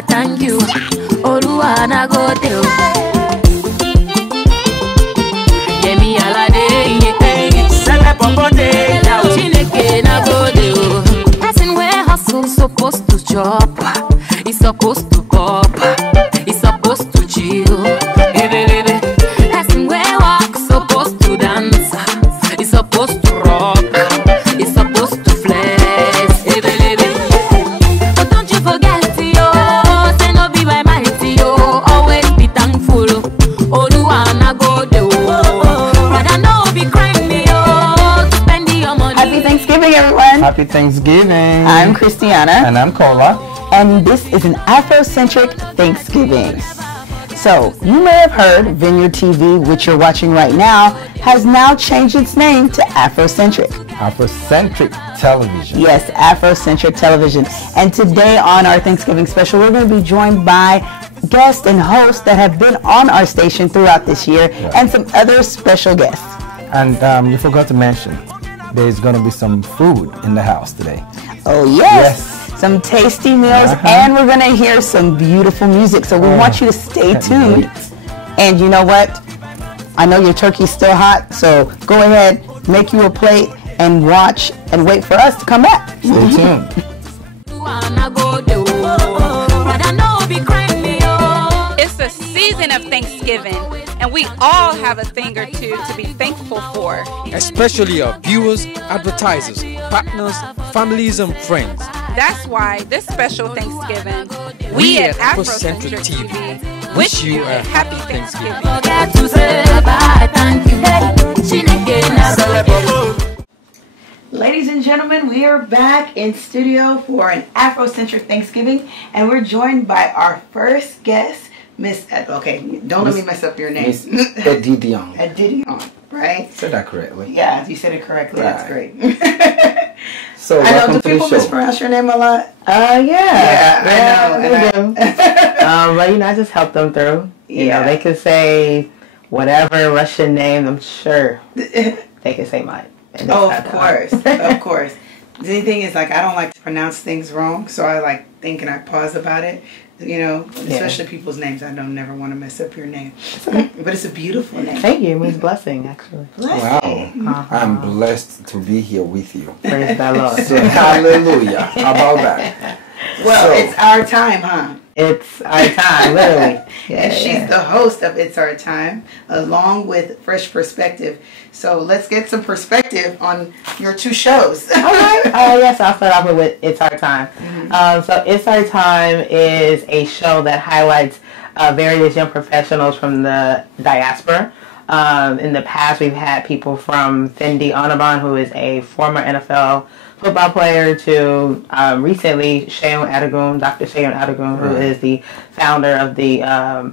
I thank you. Oluwa na go tell. Yemi alade, sele popote, chineke na go tell. Person where hustle supposed to chop, he's supposed to pop, he's supposed to chill. Person where walk supposed to dance, he's supposed to rock, he's supposed to flex. But don't you forget, yo, say no be by mighty, yo, always be thankful. Oluwa na go do, rather no be crime me, yo, to spend your money. Happy Thanksgiving, everyone. Happy Thanksgiving. I'm Christiana. And I'm Kola. And this is an Afrocentric Thanksgiving. So, you may have heard Vineyard TV, which you're watching right now, has now changed its name to Afrocentric. Afrocentric Television. Yes, Afrocentric Television. And today on our Thanksgiving special, we're going to be joined by guests and hosts that have been on our station throughout this year, and some other special guests. And you forgot to mention, there's going to be some food in the house today. Oh, yes. Some tasty meals, and we're going to hear some beautiful music. So we want you to stay tuned. And you know what? I know your turkey's still hot, so go ahead, make you a plate, and watch and wait for us to come back. Stay tuned. It's a season of Thanksgiving, and we all have a thing or two to be thankful for. Especially our viewers, advertisers, partners, families, and friends. That's why this special Thanksgiving, we at Afrocentric TV wish you a happy Thanksgiving. Ladies and gentlemen, we are back in studio for an Afrocentric Thanksgiving, and we're joined by our first guest, Miss, okay, don't let me mess up your name. Miss Edidion. Edidion, right? Said that correctly. Yeah, you said it correctly. Right. That's great. So I know, welcome do to the people show. mispronounce your name a lot? Yeah, I know. they do. But you know, I just help them through. You know, they can say whatever Russian name. I'm sure they can say mine. Oh, of course, of course. The thing is, like, I don't like to pronounce things wrong, so I like think and I pause about it. You know, especially people's names. I don't never want to mess up your name. But it's a beautiful name. Thank you. It means blessing, actually. Blessing. Wow. I'm blessed to be here with you. Praise the Lord. So, hallelujah. How about that? Well, So- it's our time, huh? It's our time, literally. And she's the host of It's Our Time, along with Fresh Perspective. So let's get some perspective on your two shows. All right. Yes, I'll start off with It's Our Time. So It's Our Time is a show that highlights various young professionals from the diaspora. In the past, we've had people from Fendi Onaban, who is a former NFL football player, to recently Seun Adegun, Dr. Seun Adegun, who is the founder of the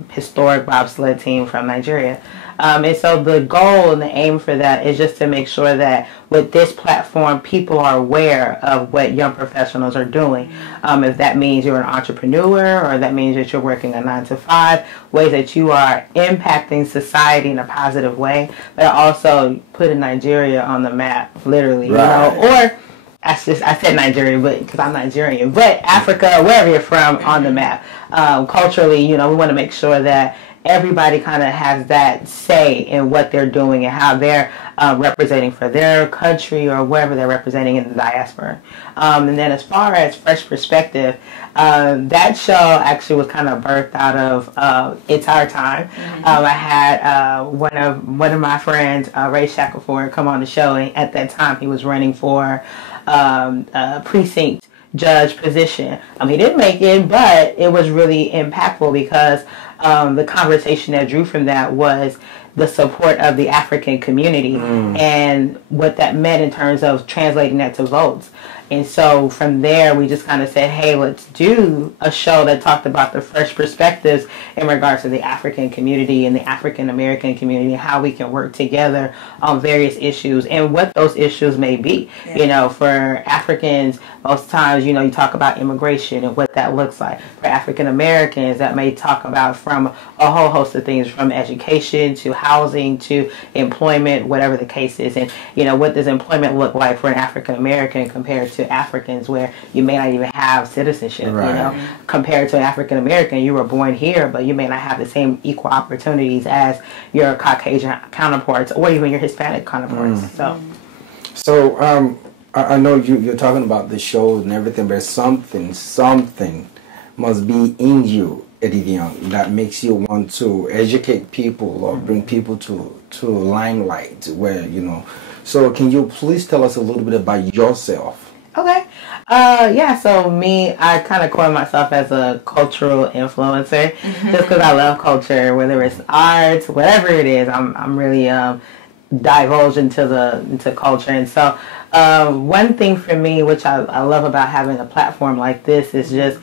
historic bobsled team from Nigeria. And so the goal and the aim for that is just to make sure that with this platform, people are aware of what young professionals are doing. If that means you're an entrepreneur, or that means that you're working a 9-to-5, ways that you are impacting society in a positive way, but also putting Nigeria on the map, literally, you know, or I said Nigeria, but because I'm Nigerian, but Africa, wherever you're from, on the map. Culturally, you know, we want to make sure that everybody kind of has that say in what they're doing and how they're representing for their country or wherever they're representing in the diaspora. And then as far as Fresh Perspective, that show actually was kind of birthed out of It's Our Time. I had one of my friends, Ray Shackelford, come on the show, and at that time he was running for precinct judge position. He didn't make it, but it was really impactful because the conversation that drew from that was the support of the African community and what that meant in terms of translating that to votes. And so from there, we just kind of said, hey, let's do a show that talked about the fresh perspectives in regards to the African community and the African American community, and how we can work together on various issues and what those issues may be. Yeah. You know, for Africans, most times, you know, you talk about immigration and what that looks like. For African Americans, that may talk about from a whole host of things, from education to housing to employment, whatever the case is. And, you know, what does employment look like for an African American compared to Africans where you may not even have citizenship, you know, compared to an African American. You were born here, but you may not have the same equal opportunities as your Caucasian counterparts or even your Hispanic counterparts. So I know you're talking about the shows and everything, but something must be in you, Edidion, that makes you want to educate people or bring people to limelight where, you know. So can you please tell us a little bit about yourself? Okay. Yeah, so me, I kind of coin myself as a cultural influencer just because I love culture, whether it's art, whatever it is. I'm really divulged into culture. And so one thing for me, which I love about having a platform like this, is just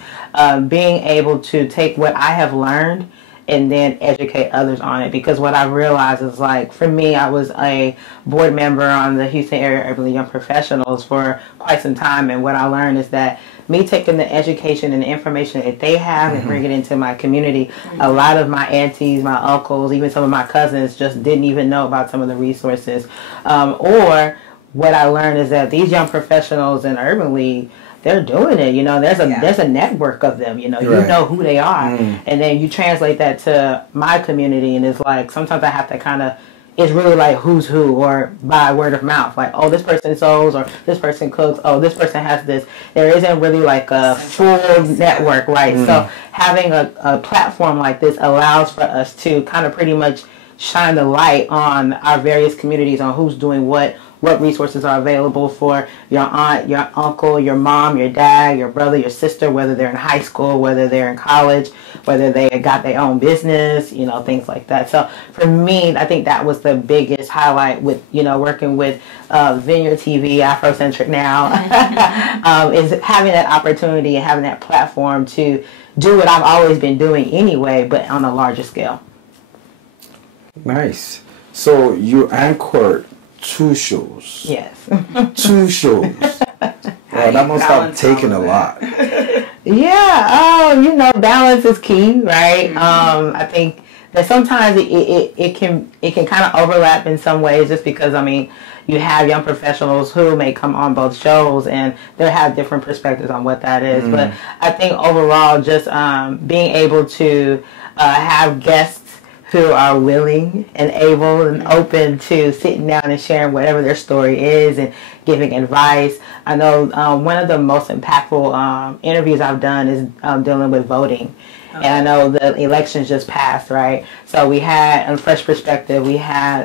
being able to take what I have learned and then educate others on it. Because what I realized is, like, for me, I was a board member on the Houston Area Urban League Young Professionals for quite some time, and what I learned is that me taking the education and the information that they have and bringing it into my community, a lot of my aunties, my uncles, even some of my cousins just didn't even know about some of the resources. Or what I learned is that these young professionals in Urban League, they're doing it, you know. There's a network of them, you know. You know who they are, and then you translate that to my community, and it's like sometimes I have to kind of, it's really like who's who, or by word of mouth, like, oh, this person sews, or this person cooks, oh, this person has this. There isn't really like a full network, right? So having a platform like this allows for us to kind of pretty much shine the light on our various communities on who's doing what resources are available for your aunt, your uncle, your mom, your dad, your brother, your sister, whether they're in high school, whether they're in college, whether they got their own business, you know, things like that. So for me, I think that was the biggest highlight with, you know, working with Vineyard TV, Afrocentrik now, is having that opportunity and having that platform to do what I've always been doing anyway, but on a larger scale. Nice. So you anchored 2 shows. Yes. 2 shows. Well, that must have taken a lot. Yeah. You know, balance is key, right? I think that sometimes it can kind of overlap in some ways, just because, I mean, you have young professionals who may come on both shows and they have different perspectives on what that is. But I think overall, just being able to have guests who are willing and able and open to sitting down and sharing whatever their story is and giving advice. I know one of the most impactful interviews I've done is dealing with voting. And I know the elections just passed, right? So we had, on Fresh Perspective, we had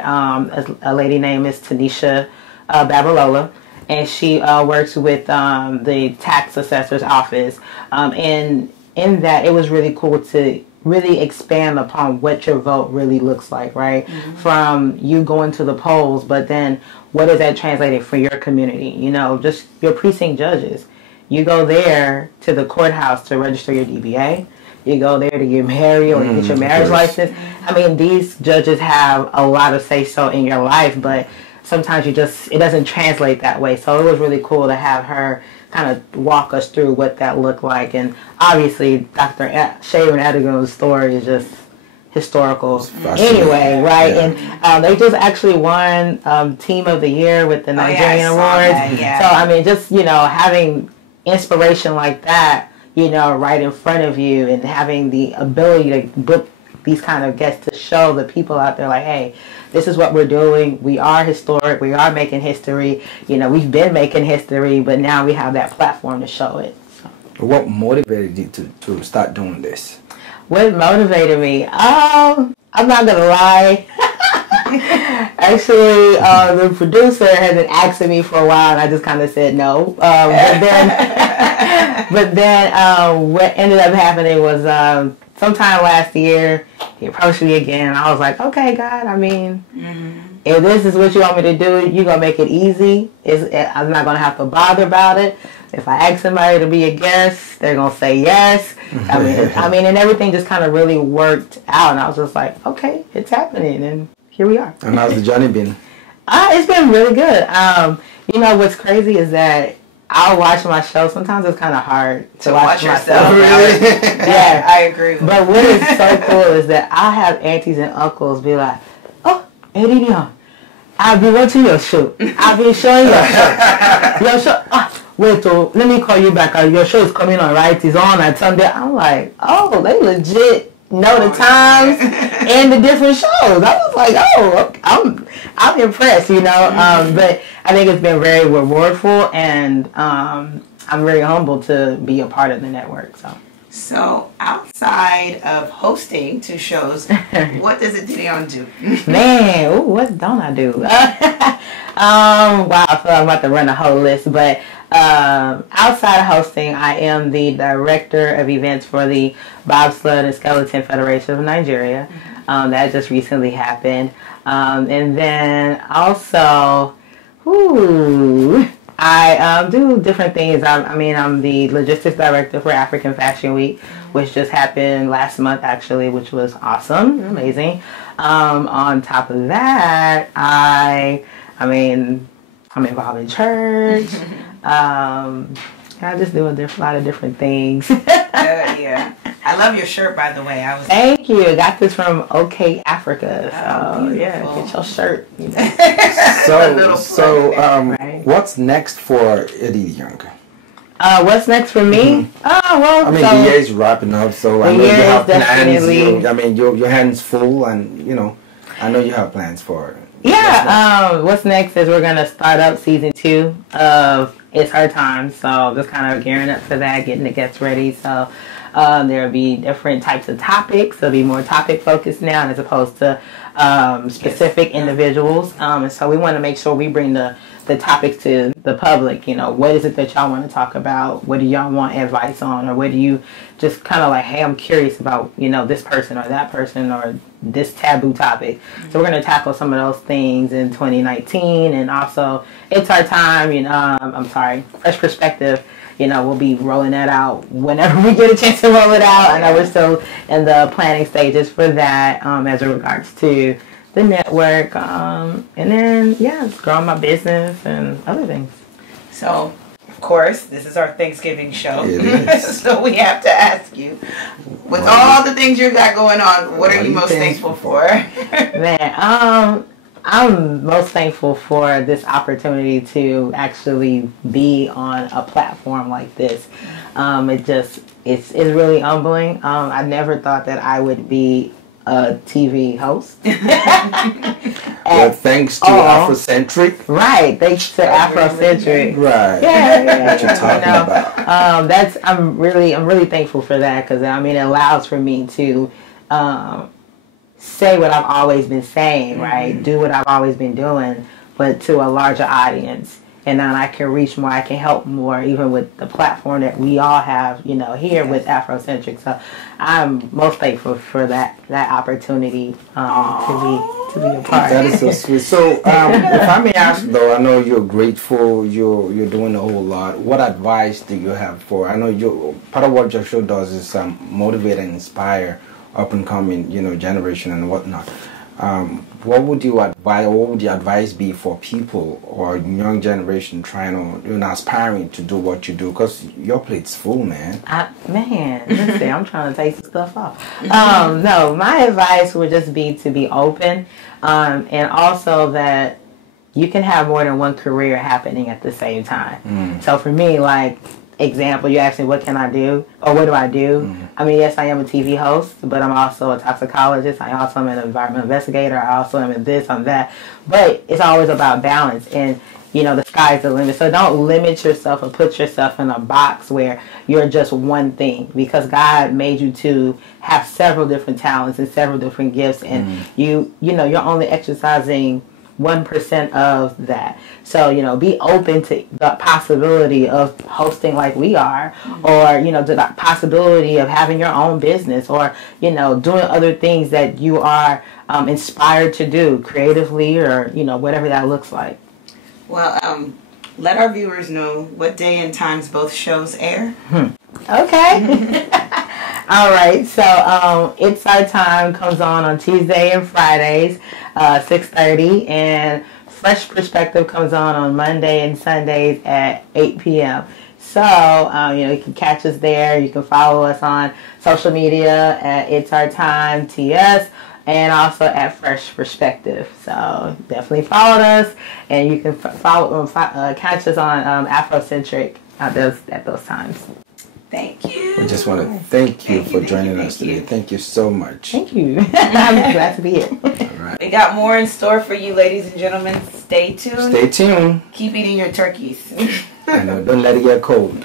a lady named Miss Tanisha Babalola, and she works with the tax assessor's office. And in that, it was really cool to really expand upon what your vote really looks like, right? From you going to the polls, but then what is that translated for your community? You know, just your precinct judges. You go there to the courthouse to register your DBA. You go there to get married or get your marriage license. I mean, these judges have a lot of say-so in your life, but sometimes it doesn't translate that way. So it was really cool to have her kind of walk us through what that looked like. And obviously, Dr. Sharon Adigun's story is just historical anyway, right? Yeah. And they just actually won Team of the Year with the Nigerian Awards. So, I mean, just, you know, having inspiration like that, you know, right in front of you, and having the ability to book these kind of guests to show the people out there, like, hey, this is what we're doing. We are historic. We are making history. You know, we've been making history, but now we have that platform to show it. So. What motivated you to start doing this? What motivated me? I'm not going to lie. Actually, the producer had been asking me for a while, and I just kind of said no. But then what ended up happening was sometime last year, he approached me again, and I was like, okay, God, I mean, if this is what you want me to do, you're going to make it easy. I'm not going to have to bother about it. If I ask somebody to be a guest, they're going to say yes. I mean, and everything just kind of really worked out, and I was just like, okay, it's happening, and here we are. And how's the journey been? It's been really good. You know, what's crazy is that I'll watch my show. Sometimes it's kind of hard to watch myself. Really? Yeah, I agree. But what is so cool is that I have aunties and uncles be like, oh, Edidion, I'll be watching your show. I'll be showing your show. Your show. wait, oh, let me call you back. Your show is coming on, right? It's on at Sunday. I'm like, oh, they legit know the times and the different shows. I was like, oh, I'm impressed, you know. But I think it's been very rewardful, and I'm very humbled to be a part of the network. So outside of hosting 2 shows, what does Edidion do? Man, ooh, what don't I do? Wow, so I'm about to run a whole list, but outside of hosting, I am the director of events for the Bobsled and Skeleton Federation of Nigeria. That just recently happened. And then also, I do different things. I'm the logistics director for African Fashion Week, which just happened last month, actually, which was awesome, amazing. On top of that, I'm involved in church. I just do a lot of different things. Yeah. I love your shirt, by the way. Thank you. I got this from OK Africa. So yeah, get your shirt. You know. So what's next for Edidion? What's next for me? Oh well. The year is wrapping up, so I know you have plans. Your hands full, and I know you have plans for. Yeah. What's next is we're gonna start up season 2 of It's Her Time. So just kind of gearing up for that, getting the guests ready. So there'll be different types of topics. There'll be more topic focused now as opposed to specific individuals. And so we want to make sure we bring the topics to the public. What is it that y'all want to talk about? What do y'all want advice on? Or what do you just kind of like, hey, I'm curious about, this person or that person or this taboo topic. So we're going to tackle some of those things in 2019. And also, It's Our Time, Fresh Perspective. We'll be rolling that out whenever we get a chance to roll it out. I know we're still in the planning stages for that as regards to the network. And then, it's growing my business and other things. So, of course, this is our Thanksgiving show. It is. So we have to ask you, with all the things you got going on, what are you most thankful for? Man, I'm most thankful for this opportunity to actually be on a platform like this. It's really humbling. I never thought that I would be a TV host. Well, thanks to Afrocentrik. Right, thanks to Afrocentrik. Right. Yeah. What you're talking about. I'm really thankful for that, because it allows for me to say what I've always been saying, right? Do what I've always been doing, but to a larger audience. And then I can reach more, I can help more, even with the platform that we all have, here with Afrocentrik. So I'm most thankful for that opportunity to be a part. That is so sweet. So if I may ask, though, I know you're grateful, you're doing a whole lot. What advice do you have for? I know part of what your show does is motivate and inspire up and coming, generation and whatnot. What would you advise? What would your advice be for people or young generation trying to, aspiring to do what you do? Because your plate's full, man. Listen, I'm trying to take some stuff off. No, my advice would just be to be open, and also that you can have more than one career happening at the same time. So for me, example, you asked me what can I do or what do I do? Yes, I am a TV host, but I'm also a toxicologist. I also am an environmental investigator. I also am in this, I'm that. But it's always about balance, and the sky's the limit. So don't limit yourself or put yourself in a box where you're just one thing, because God made you to have several different talents and several different gifts, and you're only exercising 1% of that. So, be open to the possibility of hosting like we are, or, to the possibility of having your own business, or, doing other things that you are inspired to do creatively, or, whatever that looks like. Well, let our viewers know what day and times both shows air. Okay. All right, so It's Our Time comes on Tuesday and Fridays, 6:30, and Fresh Perspective comes on Monday and Sundays at 8 p.m. So, you can catch us there. You can follow us on social media at It's Our Time TS, and also at Fresh Perspective. So definitely follow us, and you can catch us on Afrocentrik at those times. Thank you. We just want to thank you for joining us today. Thank you so much. Thank you. I'm glad to be here. All right. We got more in store for you, ladies and gentlemen. Stay tuned. Stay tuned. Keep eating your turkeys. I know, don't let it get cold.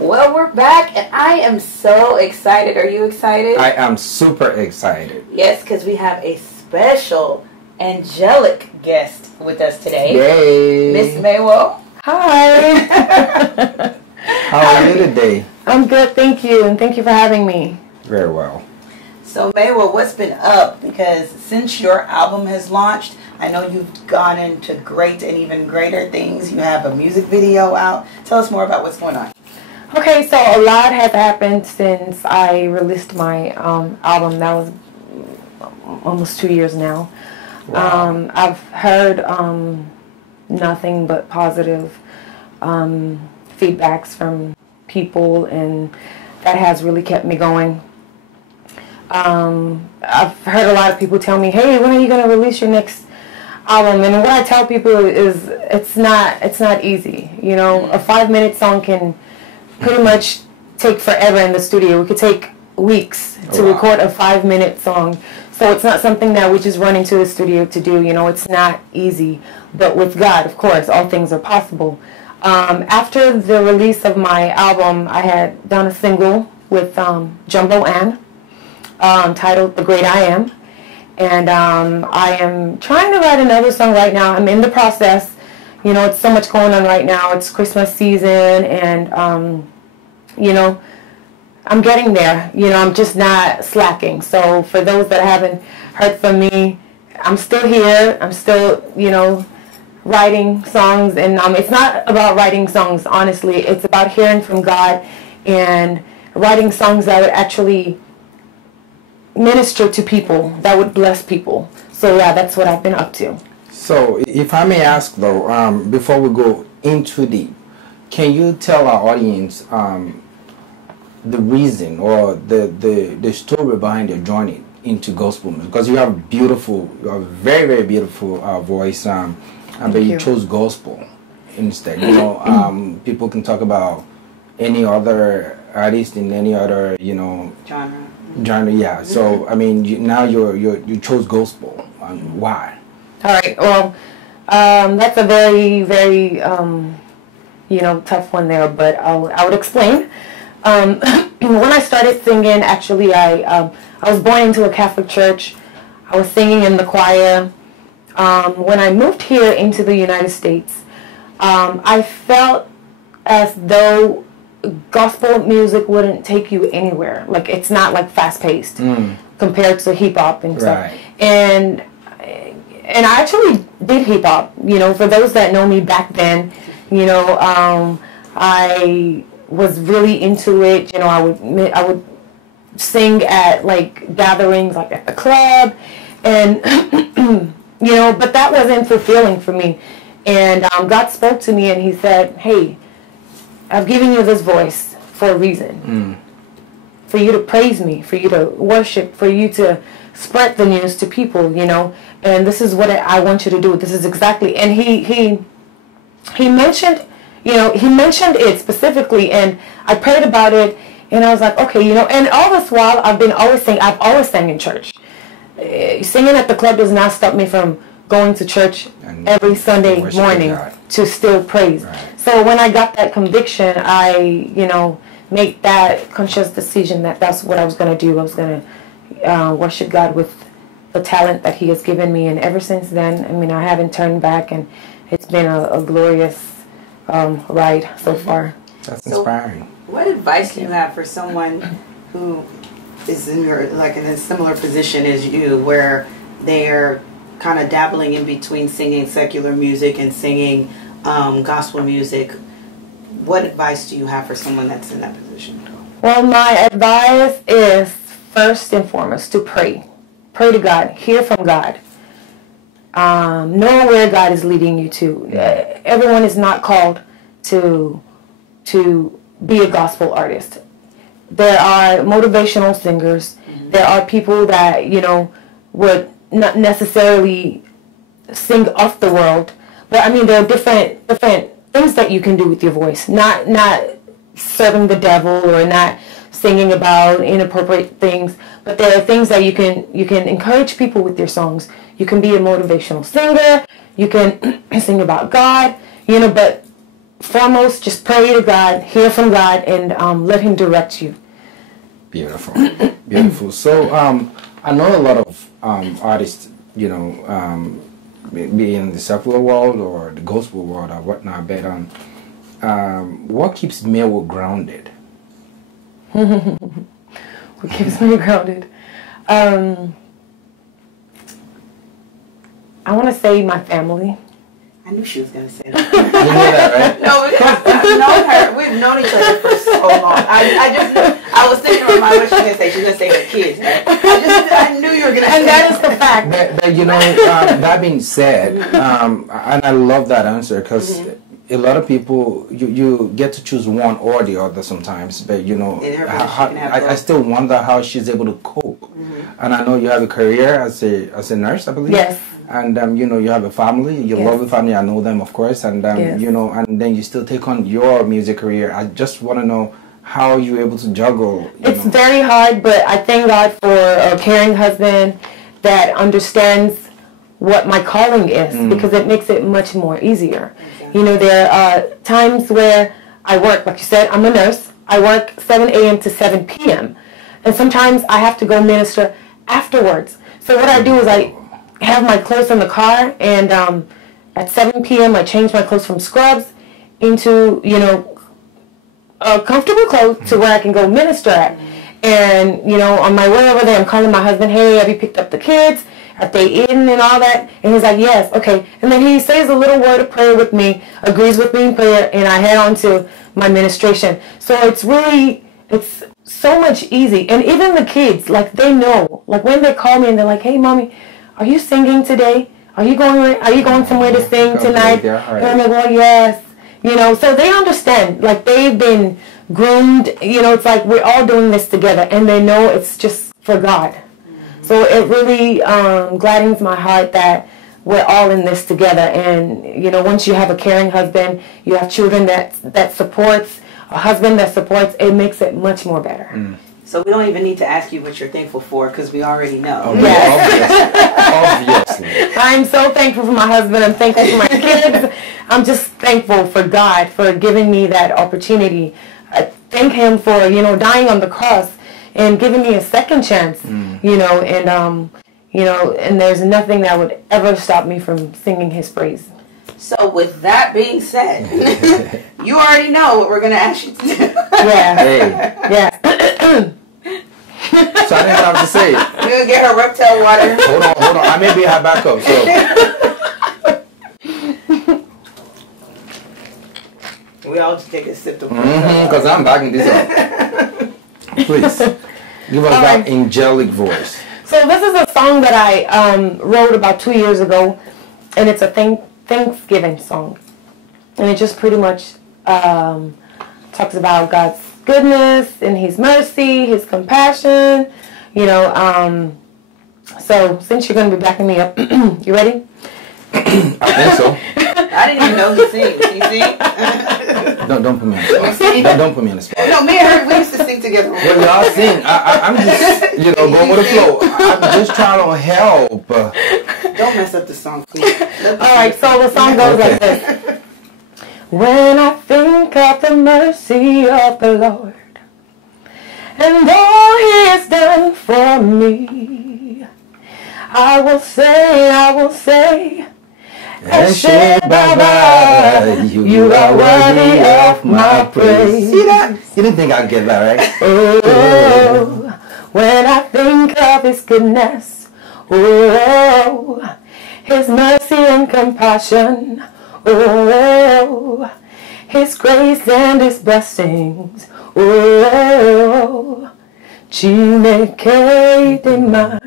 Well, we're back, and I am so excited. Are you excited? I am super excited. Yes, because we have a special angelic guest with us today. Yay! Miss Maywo. Hi. How are you today? I'm good, thank you, and thank you for having me. Very well. So, Maywo, what's been up? Because since your album has launched, I know you've gone into great and even greater things. You have a music video out. Tell us more about what's going on. Okay, so a lot has happened since I released my album. That was almost 2 years now. Wow. I've heard nothing but positive feedbacks from people, and that has really kept me going. I've heard a lot of people tell me, hey, when are you going to release your next album? And what I tell people is it's not easy. You know, a 5-minute song can pretty much take forever in the studio. We could take weeks to record a 5-minute song. So it's not something that we just run into the studio to do. You know, it's not easy. But with God, of course, all things are possible. After the release of my album, I had done a single with Jumbo Ann titled The Great I Am. And I am trying to write another song right now. I'm in the process. You know, it's so much going on right now. It's Christmas season, and, you know, I'm getting there. You know, I'm just not slacking. So for those that haven't heard from me, I'm still here. I'm still, you know, writing songs. And it's not about writing songs, honestly. It's about hearing from God and writing songs that would actually minister to people, that would bless people. So, yeah, that's what I've been up to. So, if I may ask though, before we go into deep, can you tell our audience the reason or the story behind your journey into gospel music? Because you have a very, very beautiful voice, but you chose gospel instead. You know, people can talk about any other artist in any other, you know, genre. Yeah. So, I mean, now you chose gospel. Why? All right. Well, that's a very, very, you know, tough one there, but I would explain. When I started singing, actually, I was born into a Catholic church. I was singing in the choir. When I moved here into the United States, I felt as though gospel music wouldn't take you anywhere. Like, it's not like fast-paced compared to hip-hop and stuff. Right. And I actually did hip hop. You know, for those that know me back then, you know, I was really into it. You know, I would sing at like gatherings, like at the club, and you know, but that wasn't fulfilling for me. And God spoke to me, and He said, "Hey, I've given you this voice for a reason, for you to praise me, for you to worship, for you to spread the news to people, you know, and this is what I want you to do. This is exactly." And he mentioned, you know, he mentioned it specifically, and I prayed about it, and I was like, okay, you know, and all this while I've always sang in church. Singing at the club does not stop me from going to church every Sunday morning to still praise. Right. So when I got that conviction, I, you know, made that conscious decision that that's what I was going to do. I was going to worship God with the talent that He has given me, and ever since then, I mean, I haven't turned back, and it's been a glorious ride so far. That's inspiring. What advice do you have for someone who is in a similar position as you, where they're kind of dabbling in between singing secular music and singing gospel music. What advice do you have for someone that's in that position? Well, my advice is first and foremost to pray. Pray to God. Hear from God. Know where God is leading you to. Everyone is not called to be a gospel artist. There are motivational singers. There are people that, you know, would not necessarily sing off the world. But I mean, there are different things that you can do with your voice. Not serving the devil or not singing about inappropriate things. But there are things that you can encourage people with your songs. You can be a motivational singer. You can sing about God. You know, but foremost, just pray to God, hear from God, and let Him direct you. Beautiful, beautiful. So I know a lot of artists, you know, be in the secular world or the gospel world or whatnot. But what keeps Mel grounded? What keeps me grounded? I want to say my family. I knew she was going to say that. You know that, right? No, because I've known her. We've known each other for so long. I just knew. I was thinking in my mind what she's going to say. She's going to say her kids. Right? I knew you were going to say And that is the fact. But you know, that being said, and I love that answer because a lot of people, you get to choose one or the other sometimes. But you know, I still wonder how she's able to cope. And I know you have a career as a nurse, I believe. Yes. And you know, you have a family. You love the family. I know them, of course. And you know, and then you still take on your music career. I just want to know how you're able to juggle. It's very hard, but I thank God for a caring husband that understands what my calling is, because it makes it much more easier. You know, there are times where I work, like you said, I'm a nurse. I work 7 a.m. to 7 p.m. And sometimes I have to go minister afterwards. So what I do is I have my clothes in the car, and at 7 p.m. I change my clothes from scrubs into, you know, comfortable clothes to where I can go minister at. And, you know, on my way over there, I'm calling my husband, hey, have you picked up the kids? Have they eaten and all that? And he's like, yes, okay. And then he says a little word of prayer with me, agrees with me in prayer, and I head on to my ministration. So it's so much easy. And even the kids, like, they know. Like, when they call me and they're like, hey, Mommy, are you singing today? Are you going somewhere to sing tonight? And I'm like, well, yes. You know, so they understand. Like, they've been groomed. You know, it's like we're all doing this together, and they know it's just for God. So it really gladdens my heart that we're all in this together. And, you know, once you have a caring husband, you have children that supports, a husband that supports, it makes it much more better. So we don't even need to ask you what you're thankful for, because we already know. Oh, yes. Obviously. I'm so thankful for my husband. I'm thankful for my kids. I'm just thankful for God for giving me that opportunity. I thank Him for, you know, dying on the cross and giving me a second chance, you know, and, you know, and there's nothing that would ever stop me from singing His praise. So with that being said, you already know what we're going to ask you to do. Yeah. Hey. Yeah. So I didn't have to say it. We're going to get her reptile water. Hold on. I may be her backup, so. We all just take a sip of Because I'm backing this up. Please, give us that angelic voice. So this is a song that I wrote about 2 years ago, and it's a Thanksgiving song. And it just pretty much talks about God's goodness and His mercy, His compassion, you know. So since you're going to be backing me up, you ready? I think so. I didn't even know he sings. You sing? Don't put me on the spot. Don't put me on the spot. No, me and her, we used to sing together. Well, y'all sing. I'm just, you know, going with the flow. I'm just trying to help. Don't mess up the song, please. Alright, so the song goes like this. When I think of the mercy of the Lord and all He has done for me, I will say, Baba, you are worthy of my praise. See that? You didn't think I'd get that, right? Oh, when I think of His goodness, oh, His mercy and compassion. Oh, His grace and His blessings. Oh, Chineke dị mma.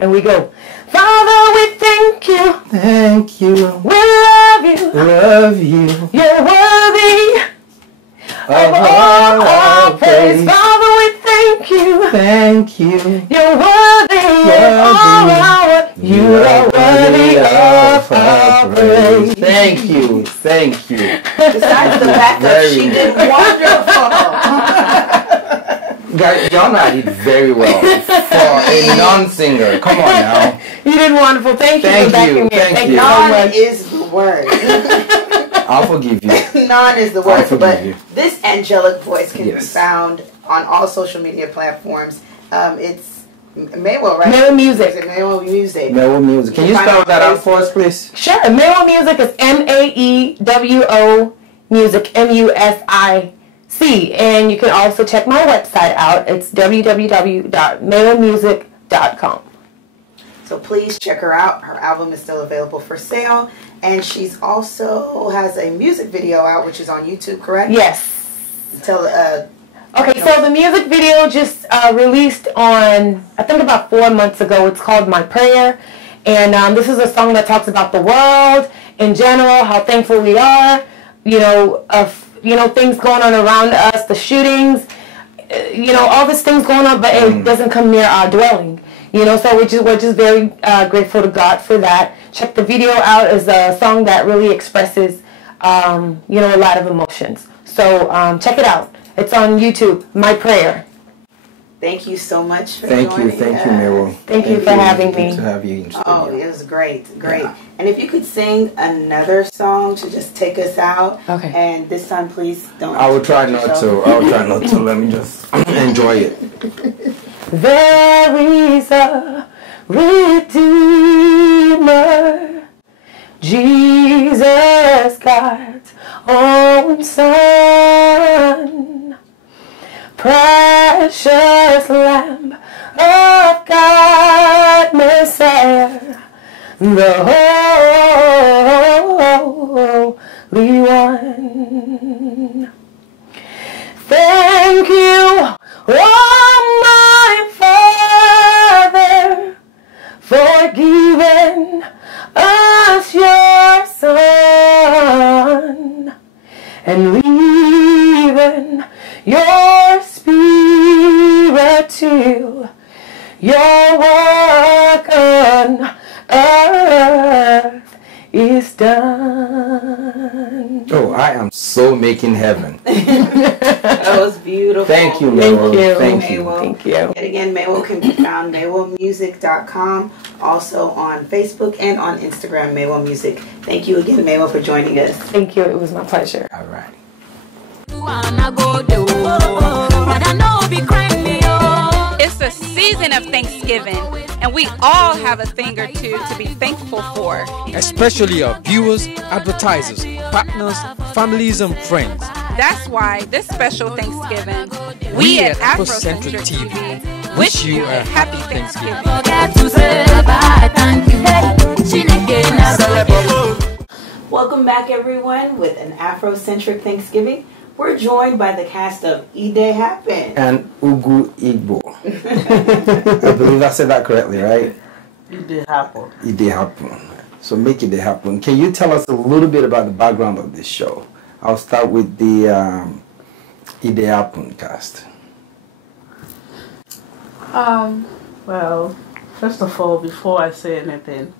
And we go, Father, we thank you. Thank you. We love you. Love you. You're worthy Of all our praise. praise. Father, we thank you. Thank you. You're worthy of all our. You are worthy of our praise. Thank you. Thank you. Besides the fact that she did wonderful. Guys, Jonna did very well for a non-singer. Come on now. You did wonderful. Thank you Thank for backing you. me. Thank you. so Non much. is the word. I'll forgive you. Non is the I'll word. forgive But you. this angelic voice can be Yes. found on all social media platforms. It's Maywell, right? Maywell Music. Is it Maywell Music? Maywell Music. Can you Find spell it that on out for us, please? Sure. Maywell Music is MAEWO Music, MUSIC. And you can also check my website out. It's www.maywellmusic.com. So please check her out. Her album is still available for sale. And she's also has a music video out, which is on YouTube, correct? Yes. Tell Okay, so the music video just released on, I think about 4 months ago. It's called My Prayer. And this is a song that talks about the world in general, how thankful we are, things going on around us, the shootings, all these things going on, but it doesn't come near our dwelling. So we're just very grateful to God for that. Check the video out. It's a song that really expresses, a lot of emotions. So check it out. It's on YouTube, My Prayer. Thank you so much for Thank joining you, us. Maywell. Thank you for having me. Good to have you in studio. Oh, it was great. Yeah. And if you could sing another song to just take us out. Okay. And this time, please don't. I will try not to. I will try not to. Let me just enjoy it. There is a Redeemer, Jesus, God's own Son, precious Lamb of God, Messiah, the Holy One. Thank you, oh my Father, for giving us your Son and leaving your Spirit to your work on earth is done. Oh, I am so making heaven. That was beautiful. Thank you, Maywell. Thank you. Maywell. Thank you. Yet again, Maywell can be found maywellmusic.com, also on Facebook and on Instagram, Maywell Music. Thank you again, Maywell, for joining us. Thank you. It was my pleasure. All right. It's a season of Thanksgiving, and we all have a thing or two to be thankful for. Especially our viewers, advertisers, partners, families, and friends. That's why this special Thanksgiving, we at Afrocentrik TV wish you a happy Thanksgiving. Welcome back, everyone, with an Afrocentric Thanksgiving. We're joined by the cast of Ide Happen. And Ugu Igbo. I believe I said that correctly, right? Ide Happen. Ide Happen. So make it happen. Can you tell us a little bit about the background of this show? I'll start with the Ide Happen cast. Well, first of all, before I say anything,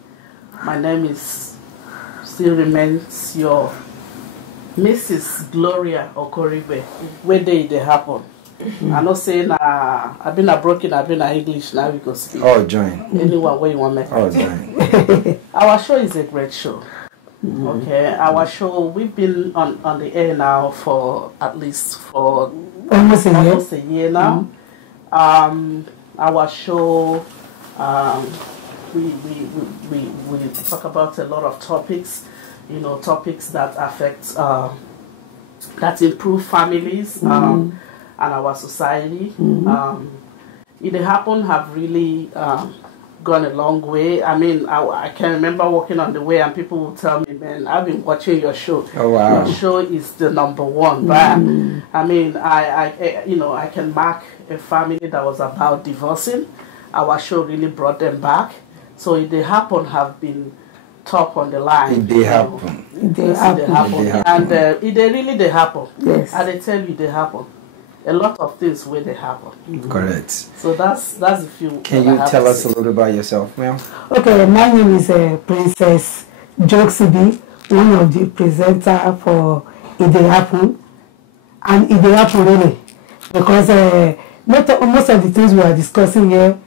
my name still remains your Mrs. Gloria Okoribe. Where did it happen? I'm not saying I've been a broken, I've been a English, now we can speak. Oh, join. Anyone where you want me. Oh, join. Our show is a great show. Okay, our show, we've been on the air now for at least for almost a year now. Our show, we talk about a lot of topics, topics that affect, that improve families and our society. It Happen have really gone a long way. I mean, I can remember walking on the way and people will tell me, man, I've been watching your show. Oh, wow. Your show is the #1. But I mean, I can mark a family that was about divorcing. Our show really brought them back. So If They Happen have been top on the line. It They Happen. It They Happen. And it they really they happen. Yes. And they tell you they happen. A lot of things where they happen. Correct. So that's a few. Can you tell us a little about yourself, ma'am? Okay, my name is Princess Joksibi, one of the presenters for It Dey Happen. And It Dey Happen really, because most of the things we are discussing here,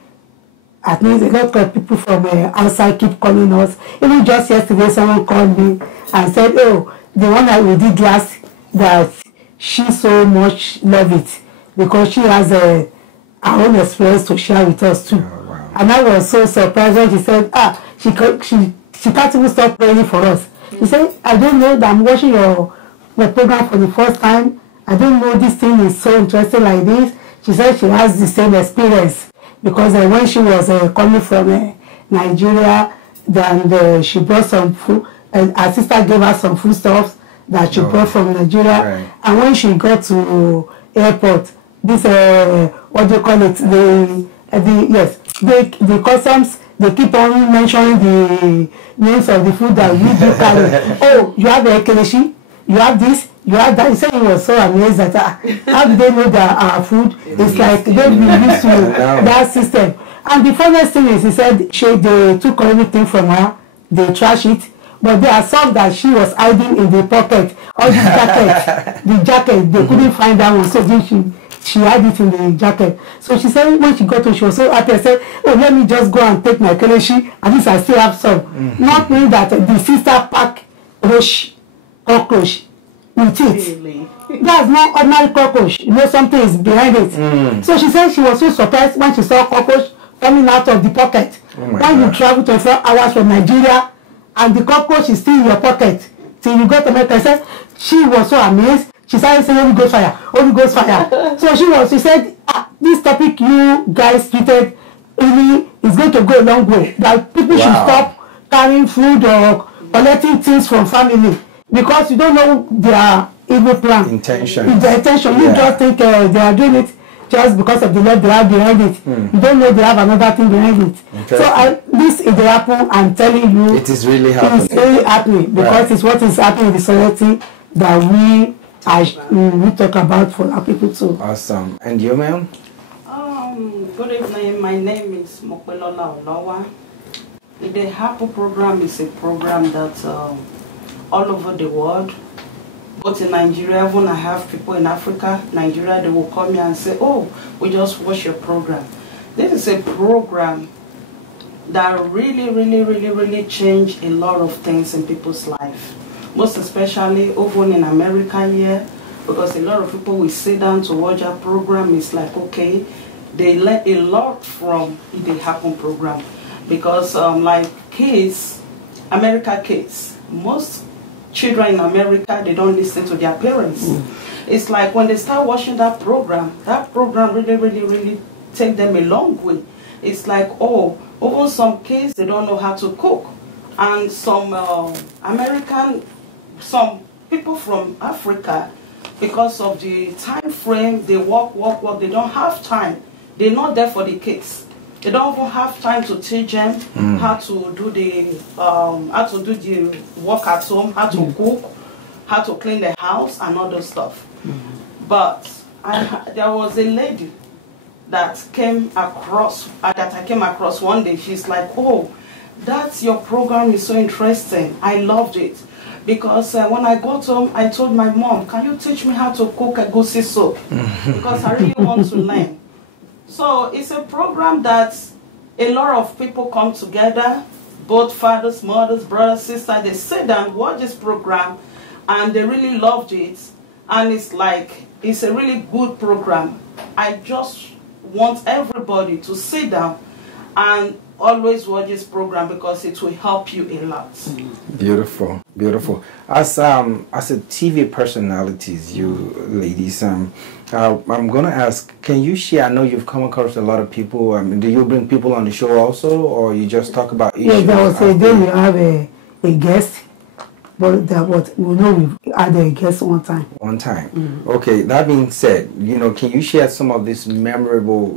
at least a lot of people from outside keep calling us. Even just yesterday, someone called me and said, oh, the one that we did last, that she so much love it because she has her own experience to share with us too. Oh, wow. And I was so surprised when she said, she can't even stop praying for us. She said, I don't know that I'm watching your program for the first time. I don't know this thing is so interesting like this. She said she has the same experience because when she was coming from Nigeria, then she brought some food, and her sister gave her some foodstuffs that she brought from Nigeria. Right. And when she got to airport, this what do you call it? The customs, they keep on mentioning the names of the food that we do carry. Oh, you have the ekeleshi, you have this, you have that. He said he was so amazed that how do they know that our food is like they've been used to that system. And the funniest thing is, he said they took everything from her, they trash it. But there are some that she was hiding in the pocket. All the jacket, they couldn't find that one, so then she had it in the jacket. So she said when she got home, she was so happy. I said, oh, let me just go and take my kelechi, at least I still have some. Not knowing that the sister packed cockroach with it. Really? That's not ordinary cockroach. You know, something is behind it. So she said she was so surprised when she saw cockroach coming out of the pocket. When you travel 24 hours from Nigeria, and the cockroach is still in your pocket till you go to America. Said she was so amazed. She started saying, Holy Ghost fire, Holy Ghost fire. So she said, this topic you guys treated really is going to go a long way. That people should stop carrying food or collecting things from family because you don't know their evil plan. Intention. Their intention. You just think they are doing it just because of the love they have behind it. You don't know they have another thing behind it. So this is the happen. I'm telling you, it is really happening. It's really happening because it's what is happening in the society that we talk about for our people too. Awesome. And you, ma'am? Good evening. My name is Mokwelola Olawa. The Happen program is a program that all over the world, both in Nigeria, even I have people in Africa, Nigeria, they will come here and say, oh, we just watch your program. This is a program that really changed a lot of things in people's life. Most especially over in America here, because a lot of people will sit down to watch our program. It's like, okay, they learn a lot from the Happen program. Because like kids, America kids, most children in America, they don't listen to their parents. It's like when they start watching that program really take them a long way. It's like, oh, even some kids, they don't know how to cook. And some some people from Africa, because of the time frame, they work, they don't have time. They're not there for the kids. They don't even have time to teach them how to do the work at home, how to cook, how to clean the house, and all those stuff. But there was a lady that I came across one day. She's like, oh, that's your program is so interesting. I loved it. Because when I got home, I told my mom, can you teach me how to cook egusi soup? Because I really want to learn. So it's a program that a lot of people come together, both fathers, mothers, brothers, sisters. They sit down, watch this program, and they really loved it. And it's like, it's a really good program. I just want everybody to sit down and always watch this program because it will help you a lot. Beautiful, beautiful. As a TV personalities, you ladies, I'm gonna ask, can you share? I know you've come across a lot of people. Do you bring people on the show also, or you just talk about issues? Yeah, there was a day we have a guest, but that what we know we had a guest one time. One time. Okay. That being said, can you share some of these memorable,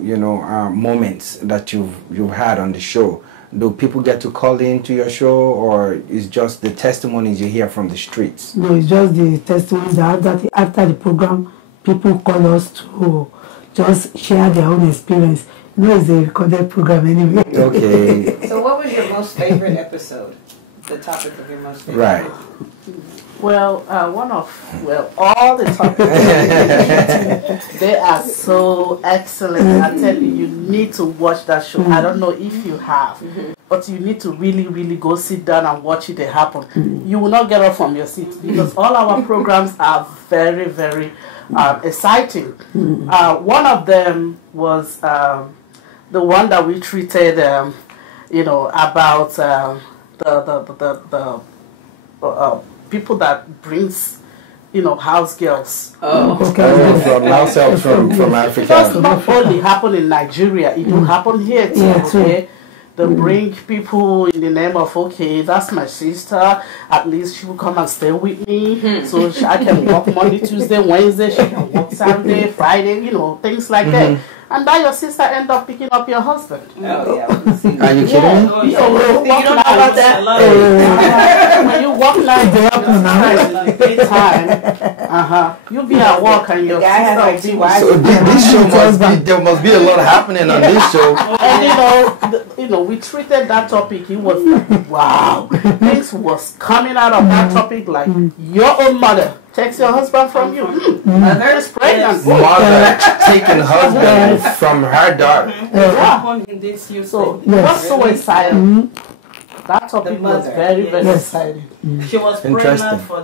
moments that you've had on the show? Do people get to call into your show, or is just the testimonies you hear from the streets? No, it's just the testimonies that after the program, people call us to just share their own experience. It's a recorded program anyway. Okay. So what was your most favorite episode? The topic of your most favorite? Right. Well, all the topics, they are so excellent. I tell you, you need to watch that show. I don't know if you have, but you need to really, really go sit down and watch it happen. You will not get up from your seat because all our programs are very, very exciting. One of them was the one that we treated, about the people that brings, house girls. From Africa. It does not only happen in Nigeria, it will happen here too. Okay? They bring people in the name of, okay, that's my sister, at least she will come and stay with me, so I can work Monday, Tuesday, Wednesday, she can work Saturday, Friday, things like that. And then your sister end up picking up your husband. Oh, yeah. Are you kidding me? You don't know about that. When you walk like daytime, you'll be at work and your sister will be. So this show there must be a lot happening on this show. And we treated that topic. It was like, wow, things was coming out of that topic like your own mother takes your husband from you. Mother is pregnant. Mother taking husband from her daughter. So it was so exciting. That topic was very, very exciting. She was pregnant for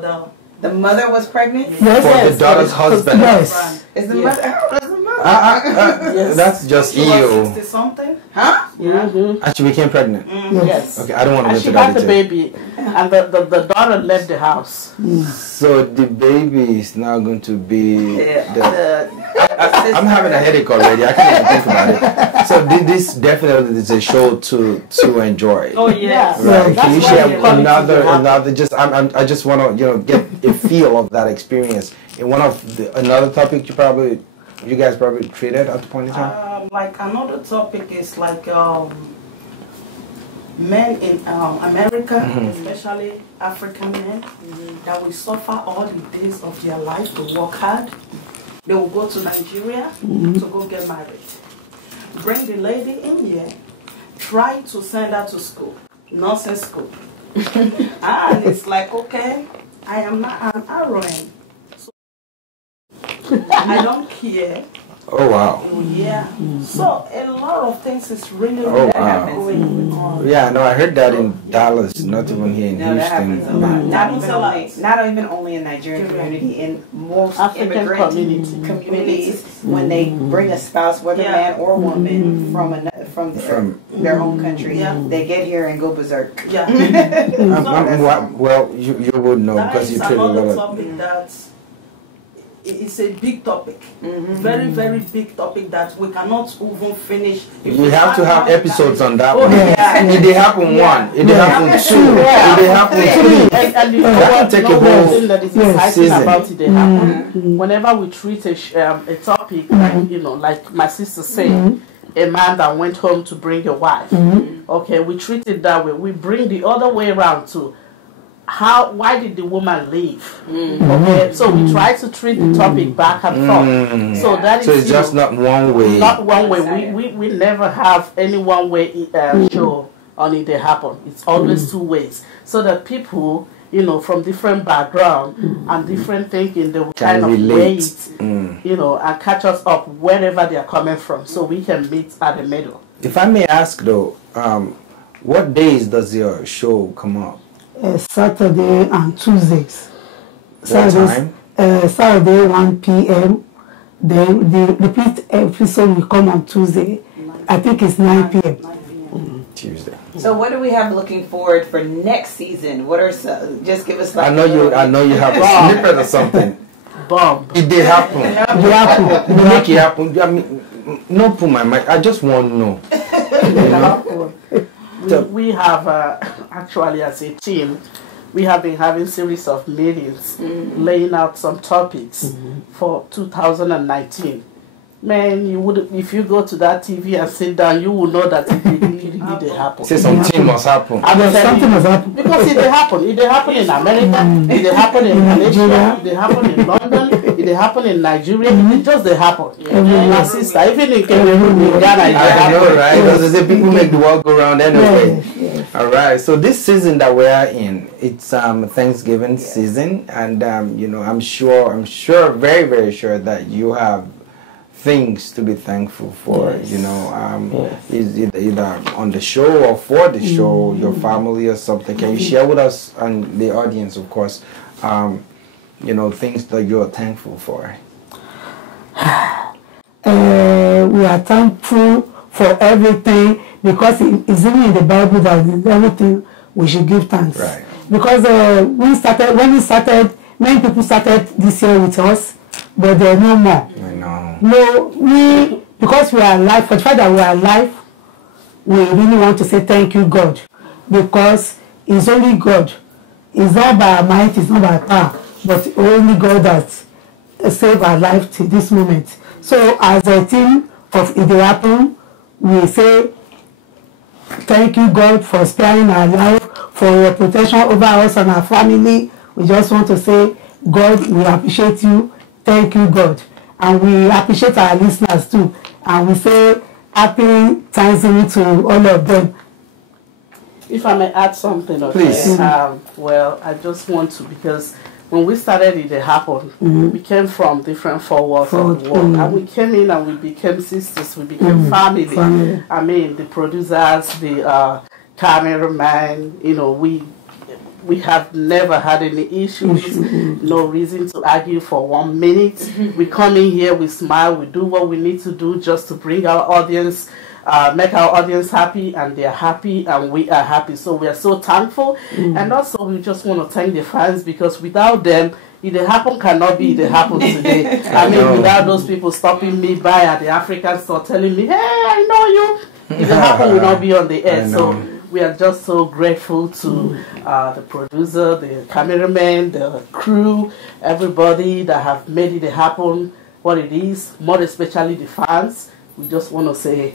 the mother was pregnant? Yes. For the daughter's husband. Yes. Is the mother? Yes. That's just she you. 60 something? Huh? Yeah. And she became pregnant? Yes. Okay, I don't want to go into into that. And she got the baby, and the daughter left the house. So the baby is now going to be... I'm having a headache already. I can't even think about it. So this definitely is a show to enjoy. Oh, yeah. Right. Can you share another? I just want to get a feel of that experience. In one of another topic you guys probably treated at the point in time? Like another topic is like men in America, especially African men, that will suffer all the days of their life to work hard. They will go to Nigeria to go get married. Bring the lady in here, try to send her to school, nursing school. And it's like, okay, I am not an RN. I don't care. Oh wow. Yeah. So a lot of things is really going on. Yeah, no, I heard that in Dallas, not even here in Houston. That happens a lot. Not even only in Nigerian community, in most immigrant communities, when they bring a spouse, whether man or woman, from their home country, they get here and go berserk. Yeah. Well, you would know because you treat a lot of topic that's it's a big topic, very, very big topic that we cannot even finish. We have to have episodes on that one. If they happen one, if they happen two, if they happen three, and you know what? Take a whole thing that is exciting about it. They happen whenever we treat a topic, like my sister said. A man that went home to bring a wife. Okay, we treat it that way. We bring the other way around too. Why did the woman leave? Okay, so we try to treat the topic back and forth. So that is. So it's just not one way. Not one way. We never have any one way show on it. They happen. It's always two ways. So that people, from different background and different thinking, they will kind of wait, and catch us up wherever they are coming from, so we can meet at the middle. If I may ask though, what days does your show come up? Saturday and Tuesdays. What time? Saturday 1 p.m. Then the repeat episode will come on Tuesday. I think it's 9 p.m. Tuesday. So what do we have looking forward for next season? What are just give us like I know you have a snippet or something. Bomb. It did happen. Make it happen. I mean, no put my mic. I just want to know. We have actually as a team, we have been having series of meetings, laying out some topics for 2019. Man, you would if you go to that TV and sit down, you will know that it really happen. Say something must happen. Something must happen. Because it happen. It happen in America. It happen in Malaysia. It happen in London. It happen in Nigeria. It just happen. My sister, even in Cameroon, in Ghana, it happen. I know, right? Because they say people make the world go round anyway. Yes. All right. So this season that we are in, it's Thanksgiving season, and you know, I'm sure, very, very sure that you have things to be thankful for. You know, is either on the show or for the show, your family or something. Can you share with us and the audience, of course, you know, things that you're thankful for? We are thankful for everything because it's even in the Bible that everything we should give thanks. Right. Because when we started, many people started this year with us, but there are no more. I know. No, because we are alive, for the fact that we are alive, we really want to say thank you, God, because it's only God. It's not by our might, it's not by our power, but only God that saved our life to this moment. So as a team of It Dey Happen, we say thank you, God, for sparing our life, for your protection over us and our family. We just want to say, God, we appreciate you. Thank you, God. And we appreciate our listeners too. And we say happy Thanksgiving to all of them. If I may add something, okay? Please. Well, I just want to, because when we started It Dey Happen, we came from different four walls of the world. And we came in and we became sisters, we became family. I mean, the producers, the cameraman, you know, we have never had any issues, no reason to argue for 1 minute. We come in here, we smile, we do what we need to do just to bring our audience, make our audience happy, and they're happy and we are happy. So we are so thankful. And also we just want to thank the fans, because without them, It Dey Happen cannot be It Dey Happen today. I mean, without those people stopping me by at the African store telling me, hey, I know you, It Dey Happen will not be on the air. So we are just so grateful to the producer, the cameraman, the crew, everybody that have made It Dey Happen what it is, more especially the fans. We just want to say,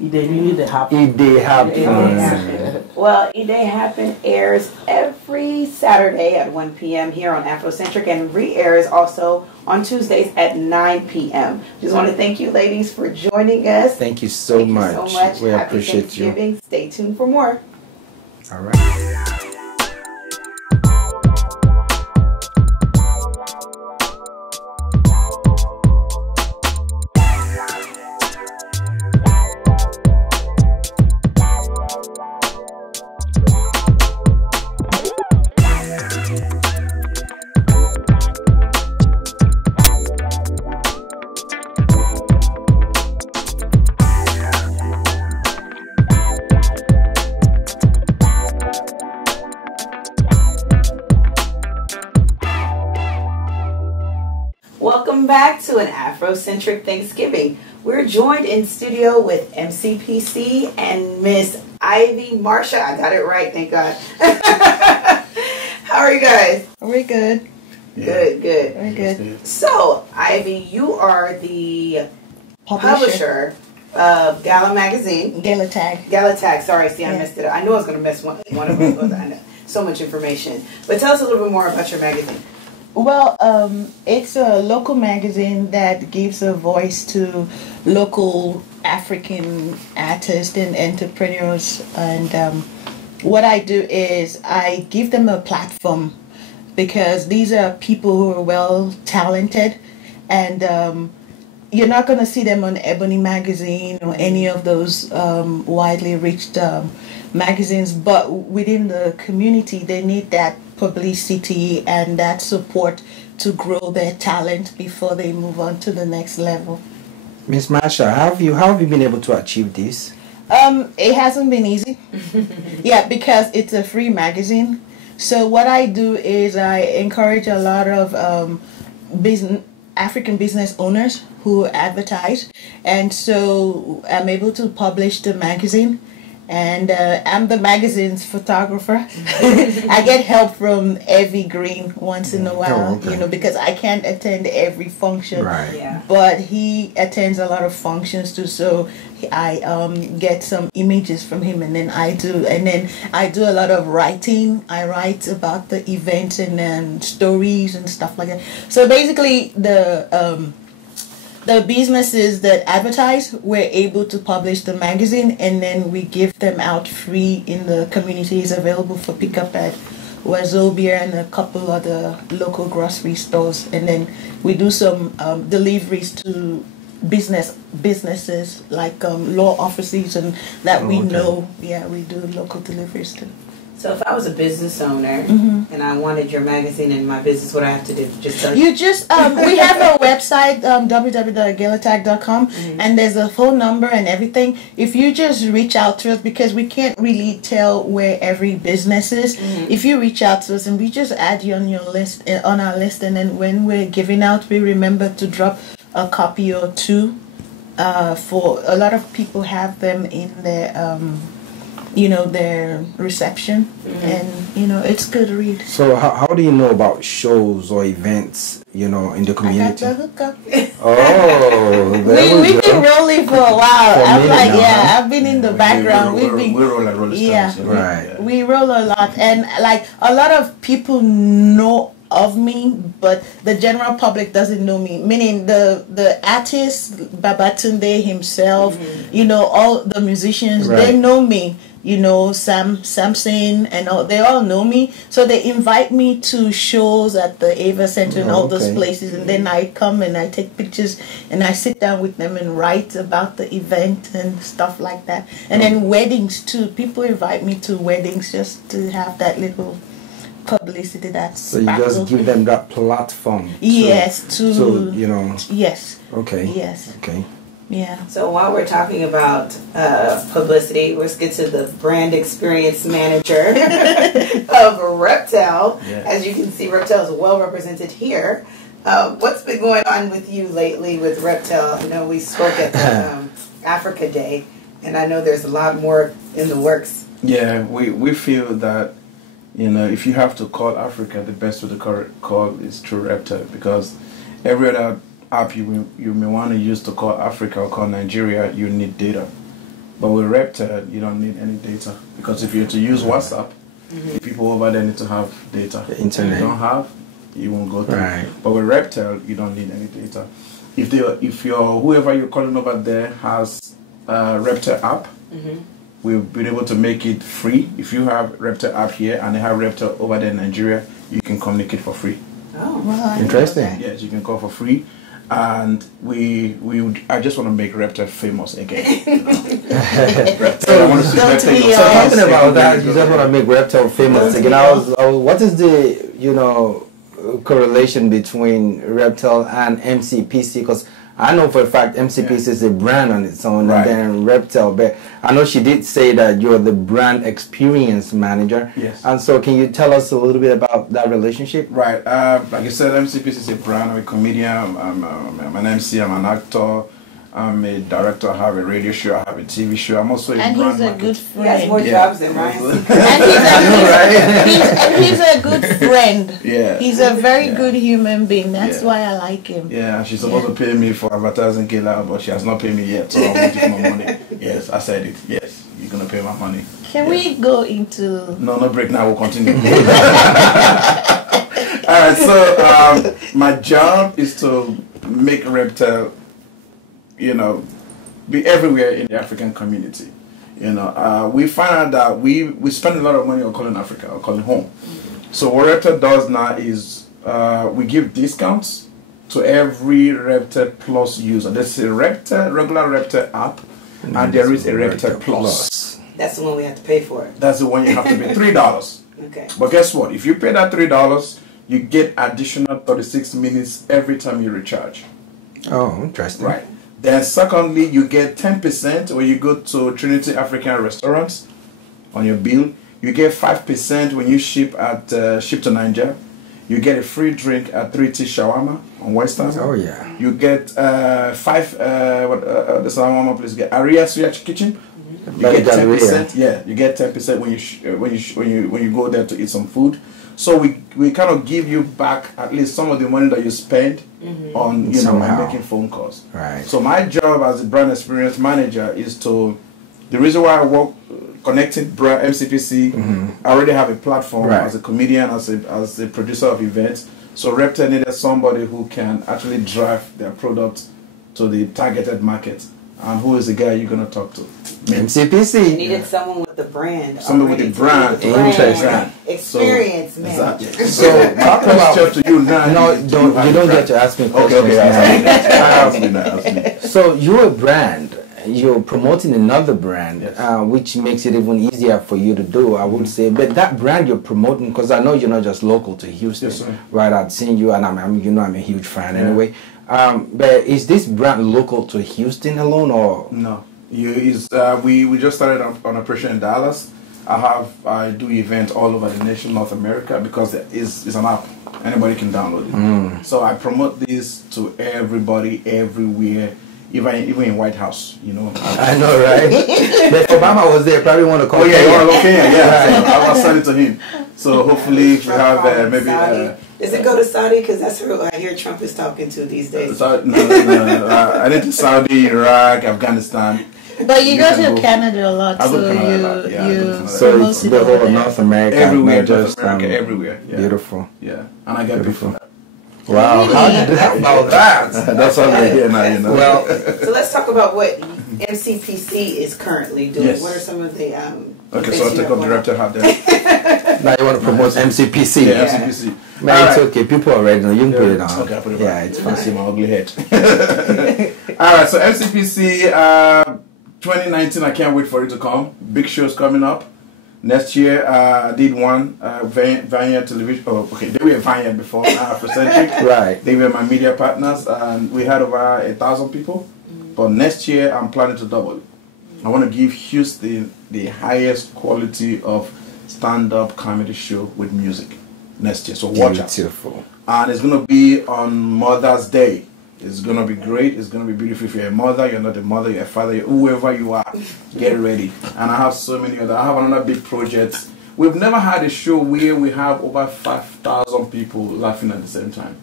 It Dey really Dey Happen. It Dey Happen. Well, It Dey Happen airs every Saturday at 1 p.m. here on Afrocentrik, and re-airs also on Tuesdays at 9 p.m. Just want to thank you, ladies, for joining us. Thank you so much. We Happy appreciate you. Thanksgiving. Stay tuned for more. All right. Welcome back to an Afrocentric Thanksgiving. We're joined in studio with MCPC and Miss Ivy Marsha. I got it right, thank God. How are you guys? We're good. Good. We're good. So, Ivy, you are the publisher of Gala Magazine. Gala Tag. Gala Tag. Sorry, see, I messed it up. I knew I was going to mess one of them because I know so much information. But tell us a little bit more about your magazine. Well, it's a local magazine that gives a voice to local African artists and entrepreneurs. And what I do is I give them a platform, because these are people who are well talented, and you're not going to see them on Ebony Magazine or any of those widely reached magazines, but within the community they need that publicity and that support to grow their talent before they move on to the next level. Miss Marsha, how have you been able to achieve this? It hasn't been easy. Yeah, because it's a free magazine. So what I do is I encourage a lot of African business owners who advertise, and so I'm able to publish the magazine. And I'm the magazine's photographer. I get help from Evie Green once in a while, you know, because I can't attend every function. Right. Yeah. But he attends a lot of functions too, so I get some images from him, and then I do a lot of writing. I write about the events and then stories and stuff like that. So basically, the businesses that advertise, we're able to publish the magazine, and then we give them out free in the communities, available for pickup at Wazobia and a couple other local grocery stores. And then we do some deliveries to businesses like law offices and that we know. Yeah, we do local deliveries too. So if I was a business owner and I wanted your magazine in my business, what I have to do? Just search? You just, we have a website, www.galatag.com, and there's a phone number and everything. If you just reach out to us, because we can't really tell where every business is, if you reach out to us and we just add you on your list, on our list, and then when we're giving out, we remember to drop a copy or two. For a lot of people have them in their you know, their reception, and you know, it's good to read. So how do you know about shows or events, you know, in the community? I got the hookup. Oh, we've been rolling for a while. I'm like, I've been in the background. We roll right. We roll a lot, and like a lot of people know of me, but the general public doesn't know me. Meaning the artist, Babatunde himself, you know, all the musicians, they know me. You know, Samson and all, they all know me. So they invite me to shows at the Ava Center and all those places. And then I come and I take pictures and I sit down with them and write about the event and stuff like that. And then weddings too. People invite me to weddings just to have that little publicity. That's so you just give them that platform. Yes, so you know. Yes. Okay. Yes. Okay. Yeah. So while we're talking about publicity, let's get to the brand experience manager of Reptile. Yeah. As you can see, Reptile is well represented here. What's been going on with you lately with Reptile? I know we spoke at the Africa Day, and I know there's a lot more in the works. Yeah, we feel that, you know, if you have to call Africa, the best way to call is through Reptile, because every other app you may want to use to call Africa or call Nigeria, you need data. But with Reptile, you don't need any data, because if you're to use WhatsApp, the people over there need to have data. The internet. If you don't have, you won't go through. Right. But with Reptile, you don't need any data. If whoever you're calling over there has a Reptile app, we've been able to make it free. If you have Reptile app here and they have Reptile over there in Nigeria, you can communicate for free. Oh, wow. Interesting. Yes, you can call for free. And I just want to make Reptile famous again. Reptile, I want to see Reptile. So talking about that, you just want to make Reptile famous again. What is the, you know, correlation between Reptile and MCPC? Because I know for a fact MCPC is a brand on its own, and then Reptile. But I know she did say that you're the brand experience manager. Yes. And so, can you tell us a little bit about that relationship? Right. Like I said, MCPC is a brand. I'm a comedian. I'm an MC. I'm an actor. I'm a director. I have a radio show. I have a TV show. I'm also a brand he's marketer. A good friend. He has more jobs than Ryan. And he's a good friend. Yeah. He's a very good human being. That's why I like him. Yeah, she's supposed to pay me for advertising Kayla, but she has not paid me yet, so I'm going to give my money. Yes, I said it. Yes, you're going to pay my money. Can we go into... No break now. We'll continue. Alright, so my job is to make Reptile, you know, be everywhere in the African community. You know, we find out that we spend a lot of money on calling Africa, or calling home. So what Reptile does now is we give discounts to every Reptile Plus user. There's a regular Reptile app, and there is a Reptile Plus. That's the one we have to pay for. That's the one you have to pay $3. Okay. But guess what? If you pay that $3, you get additional 36 minutes every time you recharge. Oh, interesting. Right. Then secondly, you get 10% when you go to Trinity African restaurants on your bill. You get 5% when you ship to Nigeria. You get a free drink at 3T Shawarma on Western. Oh yeah. You get the shawarma place get Aria Suya Kitchen. You get 10%. Yeah, you get 10% when you go there to eat some food. So we kind of give you back at least some of the money that you spend on making phone calls. Right. So my job as a brand experience manager is the reason why I work connecting brand MCPC. I already have a platform as a comedian, as a producer of events. So Reptel needed somebody who can actually drive their product to the targeted market. And who is the guy you're going to talk to? MCPC. You needed someone with the brand. Someone with the brand. Interesting. Experience, man. Exactly. So my question to you now. No, you don't get to ask me questions. Okay. So you're a brand. You're promoting another brand, which makes it even easier for you to do, I would say. But that brand you're promoting, because I know you're not just local to Houston, right? I've seen you, and I'm a huge fan anyway. But is this brand local to Houston alone, or no? We just started on operation in Dallas. I do events all over the nation, North America, because it's an app. Anybody can download it. So I promote this to everybody, everywhere. Even in White House, you know. I know, right? If Obama was there, probably want to call. Oh yeah, you want to look in? Yeah. So I was sending it to him. So hopefully, if you have maybe. Does it go to Saudi? Because that's who I hear Trump is talking to these days. No. I did to Saudi, Iraq, Afghanistan. But you go to Canada a lot, so it's the whole of North America, everywhere, just everywhere. Yeah. Beautiful. Yeah, and I get beautiful. Wow, how about that? That's what we're here now, you know. Well, so let's talk about what MCPC is currently doing. Yes. What are some of the okay, so I'll take up the Reptel hat there. Now you want to promote MCPC? Yeah, MCPC. Man, it's okay. People already know. You can put it on. Okay, I'll put it on. Yeah, it's fine. See my ugly head. Alright, so MCPC 2019, I can't wait for it to come. Big shows coming up. Next year, I did one Vineyard Television. Oh, okay, they were Vineyard before, Afrocentrik. Right. They were my media partners, and we had over 1,000 people. But next year, I'm planning to double it. I want to give Houston the highest quality of stand-up comedy show with music next year. So watch out. Beautiful. And it's going to be on Mother's Day. It's going to be great. It's going to be beautiful. If you're a mother, you're not a mother, you're a father, whoever you are, get ready. And I have so many other. I have another big project. We've never had a show where we have over 5,000 people laughing at the same time.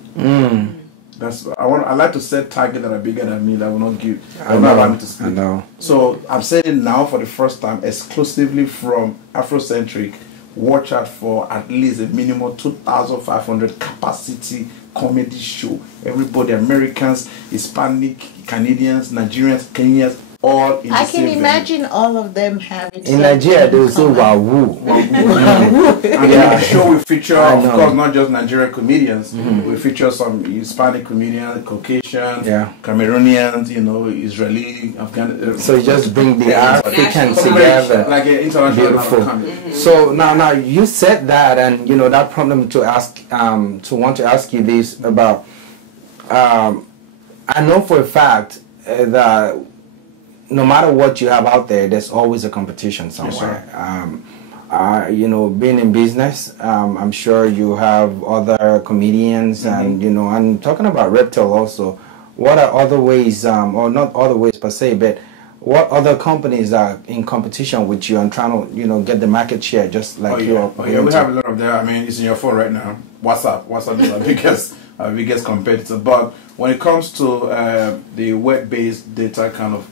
I like to set targets that are bigger than me that will not allow me to sleep. I know. So I'm saying it now for the first time, exclusively from Afrocentrik. Watch out for at least a minimum 2,500 capacity comedy show. Everybody, Americans, Hispanic, Canadians, Nigerians, Kenyans, all in the I same can imagine all of them having. In Nigeria, they will say wahoo. And the show will feature, of course, not just Nigerian comedians. We feature some Hispanic comedians, Caucasians, Cameroonians, Israeli, Afghan. So you just bring the Africans together, like an international. Beautiful. So now you said that, and that prompted me to want to ask you this about. I know for a fact that no matter what you have out there, there's always a competition somewhere. Yes, being in business, I'm sure you have other comedians, and and talking about Reptel also. What are other ways, or not other ways per se, but what other companies are in competition with you and trying to, get the market share, just like you? We have a lot of them. I mean, it's in your phone right now. WhatsApp is our biggest competitor. But when it comes to the web-based data kind of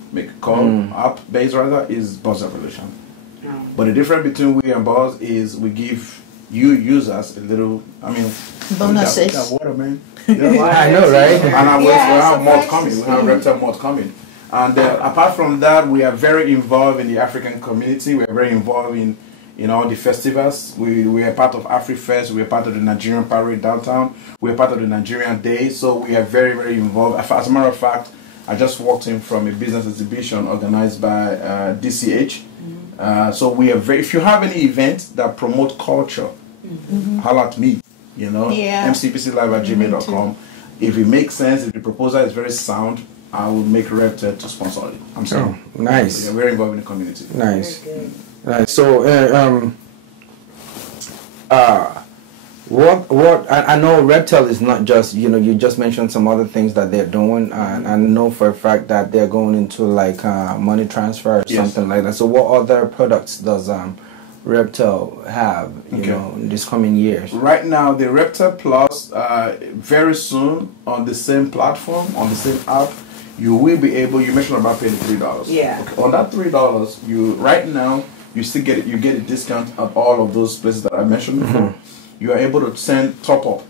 app-based rather, is Buzz Revolution. But the difference between we and Buzz is we give you users a little, bonuses. That water, man. I know, right? And we have more coming. We have Reptel more coming. And apart from that, we are very involved in the African community. We are very involved in all the festivals. We are part of AfriFest. We are part of the Nigerian Parade downtown. We are part of the Nigerian Day. So we are very, very involved. As a matter of fact, I just walked in from a business exhibition organized by DCH. So we are very. If you have any event that promote culture, holler at me. MCPClive@gmail.com. If it makes sense, if the proposal is very sound, I will make Reptel to sponsor it. I'm saying. Oh, nice. They're very involved in the community. Nice. Right. So, what I know Reptel is not just, you just mentioned some other things that they're doing, and I know for a fact that they're going into like money transfer or something like that. So what other products does Reptel have, in these coming years? Right now, the Reptel Plus, very soon on the same platform, on the same app, you will be able, you mentioned about paying $3. Yeah. Okay. On that $3, right now, you still get it, you get a discount at all of those places that I mentioned before. You are able to send top up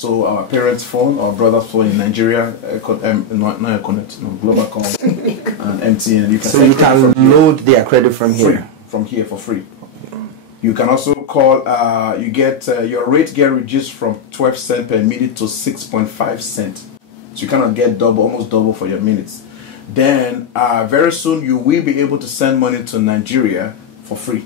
to our parents' phone or brother's phone in Nigeria, Globacom and MTN. You can load their credit from here. From here for free. You can also call, you get, your rate get reduced from 12 cents per minute to 6.5 cents. So you cannot get almost double for your minutes. Then, very soon, you will be able to send money to Nigeria for free,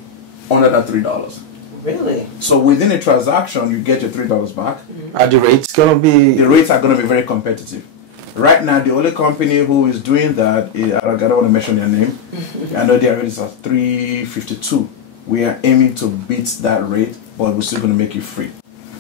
under that $3. Really? So within a transaction, you get your $3 back. Are the rates going to be? The rates are going to be very competitive. Right now, the only company who is doing that, I don't want to mention their name. I know their rate is at $3.52. We are aiming to beat that rate, but we're still going to make it free.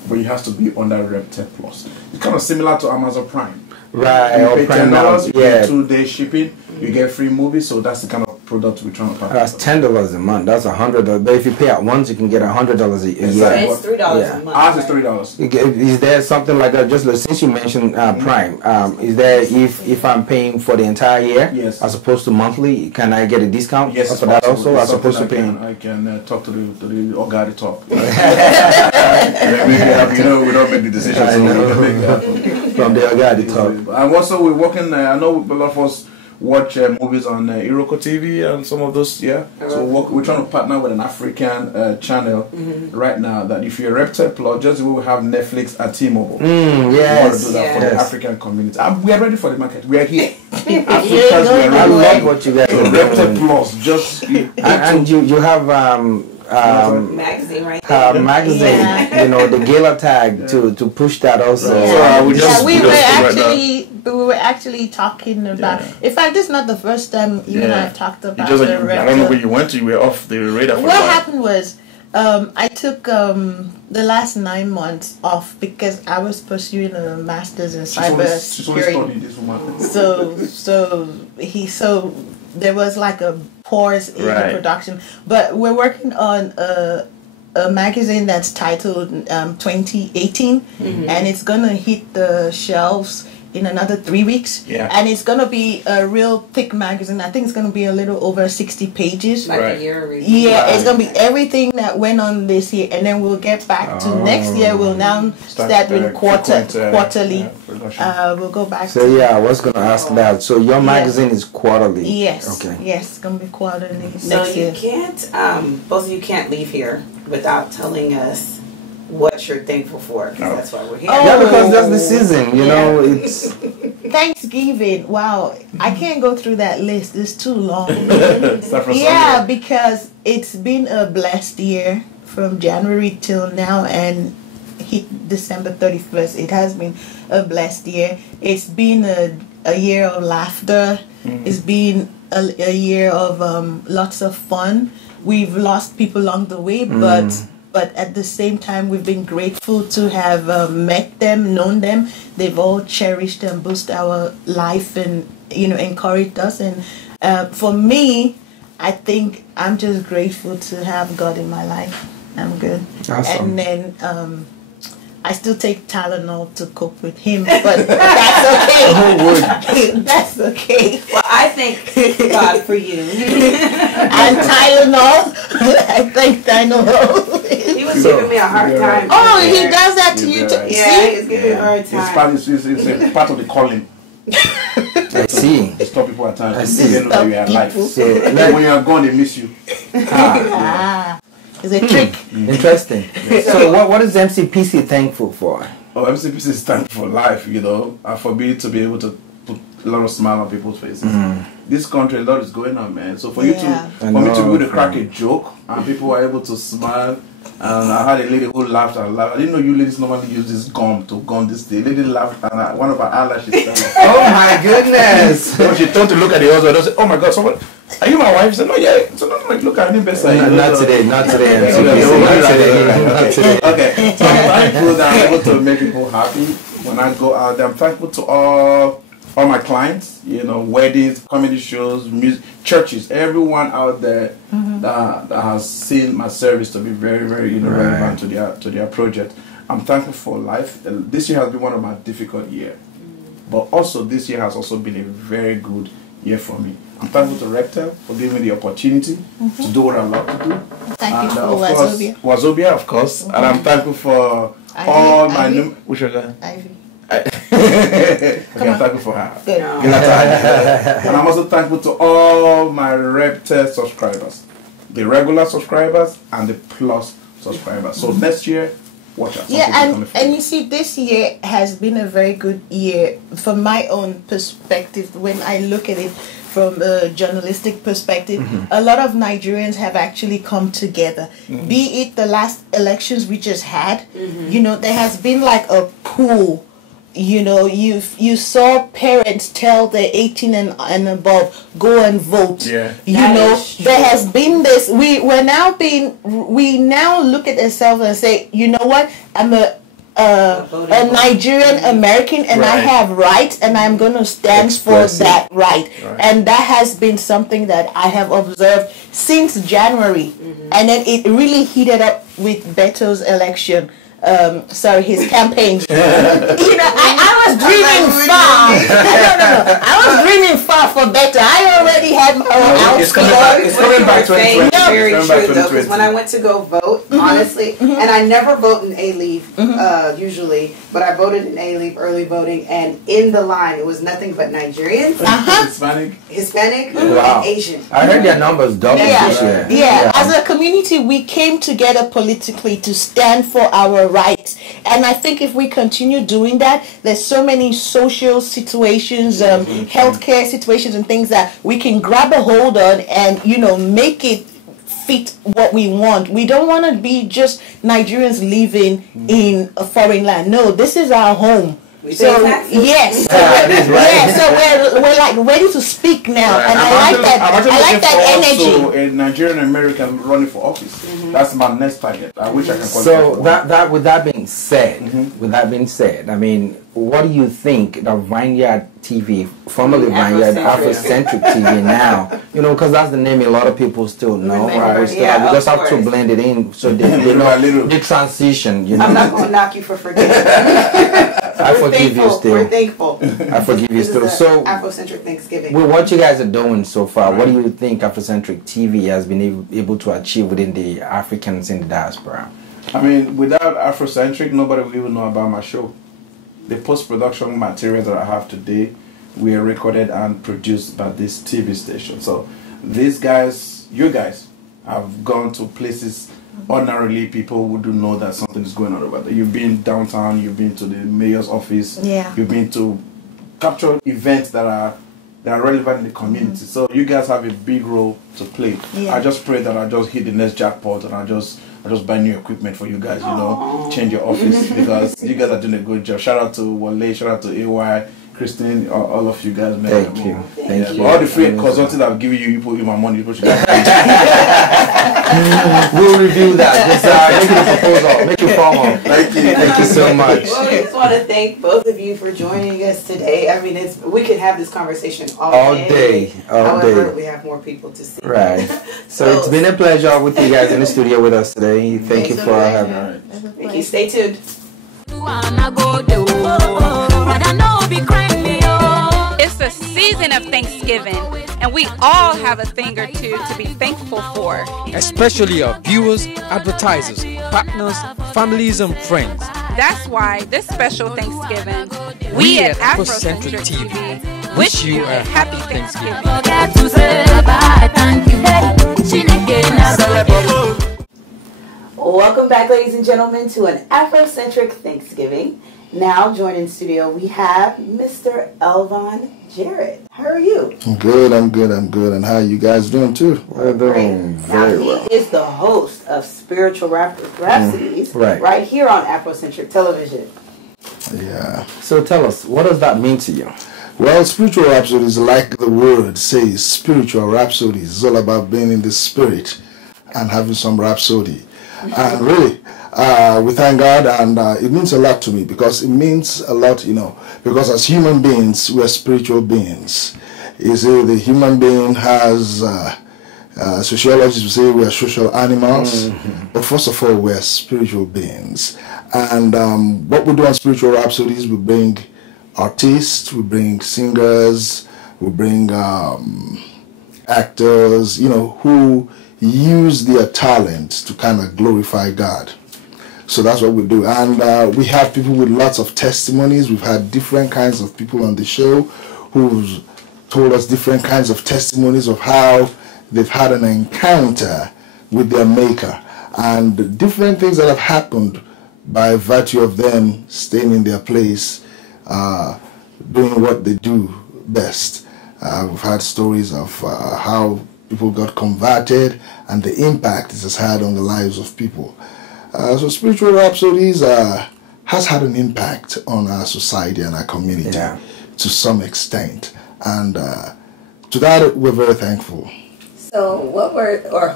But it has to be under Reptel Plus. It's kind of similar to Amazon Prime. Right. You pay $10, you yeah. get 2-day shipping, you get free movies. So that's the kind of product we're trying to package. That's $10 a month. That's $100. But if you pay at once, you can get $100 a year. So it's $3 a month. Ours is $3. Is there something like that? Just since you mentioned Prime, is there if I'm paying for the entire year, yes, as opposed to monthly, can I get a discount? Yes, for that also, as opposed to paying? I can talk to the guy at the top. We don't make the decisions. So we can make that from the guy at the top. And also we're working. I know a lot of us watch movies on Iroko TV and some of those, So we're trying to partner with an African channel right now that if you're a Reptel Plus, just we will have Netflix at T-Mobile. Yes. We want to do that for the African community. We are ready for the market. We are here. I love what you guys are doing. Reptel Plus, just and you have magazine, right there. Magazine, the gala tag to push that also. We were actually talking about. In fact, this is not the first time you and I have talked about the Reptel. I don't know where you went to. You were off the radar. What happened was, I took the last 9 months off because I was pursuing a master's in cybersecurity. So there was like a pause in the production, but we're working on a magazine that's titled 2018, and it's gonna hit the shelves in another 3 weeks. And it's gonna be a real thick magazine. I think it's gonna be a little over 60 pages. Like a year review. It's gonna be everything that went on this year, and then we'll get back to next year. We'll now start with quarterly. We'll go back. So I was gonna ask that. So your magazine is quarterly. Yes. Okay. Yes, it's gonna be quarterly So next year. you can't, both of you can't leave here without telling us what you're thankful for, because that's why we're here. Because that's the season, it's Thanksgiving. Wow, I can't go through that list. It's too long. Because it's been a blessed year from January till now, and hit December 31st. It has been a blessed year. It's been a year of laughter. It's been a year of lots of fun. We've lost people along the way, but at the same time, we've been grateful to have met them, known them. They've all cherished and boosted our life and, encouraged us. And for me, I think I'm just grateful to have God in my life. I'm good. Awesome. And then I still take Tylenol to cope with him, but that's okay. That's okay. Well, I thank God for you. And Tylenol. I thank Tylenol. He was giving me a hard time. Oh, he does that to you too? He's giving me a hard time. It's a part of the calling. I see. To stop people at times. I see. They know that you are alive. So when you are gone, they miss you. It's a trick. Interesting. So what is MCPC thankful for? MCPC is thankful for life, and for me to be able to put a lot of smile on people's faces. This country, a lot is going on, man. So for me to be able to crack a joke and people are able to smile And I had a lady who laughed and laughed. I didn't know you ladies normally use this gum to gum this day. Lady laughed and one of her eyelashes fell off. Oh my goodness! So she turned to look at the husband and said, "Oh my God, someone, are you my wife?" She said, "No, yeah." So I'm like, "Look, I need better." Not today, not today. Not today. Okay, so I'm thankful that I'm able to make people happy when I go out there. I'm thankful to all my clients, you know, weddings, comedy shows, music, churches, everyone out there that has seen my service to be very, very, you know, relevant to their project. I'm thankful for life. This year has been one of my difficult years, but also this year has also been a very good year for me. I'm thankful to Reptile for giving me the opportunity to do what I love to do. Thank you for Wazobia. Wazobia, of course, and I'm thankful for all my new. Which one? Ivy. Okay, I'm thankful for her. Good. And I'm also thankful to all my Reptile subscribers, the regular subscribers and the plus subscribers. So next year, watch out. Yeah, and you see, this year has been a very good year from my own perspective. When I look at it from a journalistic perspective, a lot of Nigerians have actually come together. Be it the last elections we just had, you know, there has been like a pool. You know, you saw parents tell their 18 and above, go and vote. Yeah. You know, there has been this. We now look at ourselves and say, you know what? I'm a Nigerian American and I have rights and I'm going to stand for that right. And that has been something that I have observed since January. And then it really heated up with Beto's election. His campaign. You know, I was dreaming far. No. I was dreaming far for better. I already had my own house. It's coming back 2020. Very true, though, because when I went to go vote, honestly, and I never vote in A-Leave, usually, but I voted in A-Leave, early voting, and in the line, it was nothing but Nigerians, Hispanic, and Asian. I heard their numbers doubled this year. Yeah, as a community, we came together politically to stand for our rights. And I think if we continue doing that, there's so many social situations, healthcare situations and things that we can grab a hold on and, you know, make it fit what we want. We don't want to be just Nigerians living in a foreign land. No, this is our home. So yes, so we're like ready to speak now, and I like that energy. So a Nigerian American running for office. That's my next target. I wish I can. So that with that being said, I mean, what do you think the Vineyard TV, formerly Vineyard Afrocentric TV now? You know, because that's the name a lot of people still know. Right? We just have to blend it in so they know the transition. You know, I'm not going to knock you for forgetting. I forgive you still. We're thankful. I forgive you still. So, Afrocentric Thanksgiving. With what you guys are doing so far, what do you think Afrocentric TV has been able to achieve within the Africans in the diaspora? I mean, without Afrocentric, nobody will even know about my show. The post-production materials that I have today were recorded and produced by this TV station. So these guys, you guys, have gone to places ordinarily people wouldn't know that something is going on over there. You've been downtown, you've been to the mayor's office, you've been to capture events that are relevant in the community. So you guys have a big role to play. I just pray that I just hit the next jackpot and I just buy new equipment for you guys, you know, change your office because you guys are doing a good job. Shout out to Wale, shout out to AY, Christine, all of you guys, man. Thank you. Thank you. All the free consulting I've given you, you put in my money, you put We'll review that. Just make it a proposal. Make it formal. Thank you. Thank you so much. Well, we just want to thank both of you for joining us today. I mean, we could have this conversation all day. However, we have more people to see. Right. So it's been a pleasure with you guys in the studio with us today. Thank you for having us. Thank you. Stay tuned. It's the season of Thanksgiving, and we all have a thing or two to be thankful for. Especially our viewers, advertisers, partners, families, and friends. That's why this special Thanksgiving, we at Afrocentrik TV wish you a happy Thanksgiving. Welcome back, ladies and gentlemen, to an Afrocentric Thanksgiving. Now, joining in studio, we have Mr. Elvon Jarrett. How are you? I'm good. And how are you guys doing too? We're doing very well. He is the host of Spiritual Rhapsodies right here on Afrocentrik Television. Yeah. So tell us, what does that mean to you? Well, spiritual rhapsodies, like the word says, spiritual rhapsodies. It's all about being in the spirit and having some rhapsody. And really, we thank God, and it means a lot to me, because it means a lot, because as human beings, we're spiritual beings. You see, the human being has, sociologists will say we are social animals, but first of all, we're spiritual beings. And what we do on Spiritual Rhapsodies, we bring artists, we bring singers, we bring actors, who use their talent to kind of glorify God. So that's what we do. And we have people with lots of testimonies. We've had different kinds of people on the show who've told us different kinds of testimonies of how they've had an encounter with their maker and different things that have happened by virtue of them staying in their place, doing what they do best. We've had stories of how people got converted and the impact it has had on the lives of people. So Spiritual Rhapsodies has had an impact on our society and our community to some extent. And to that, we're very thankful. So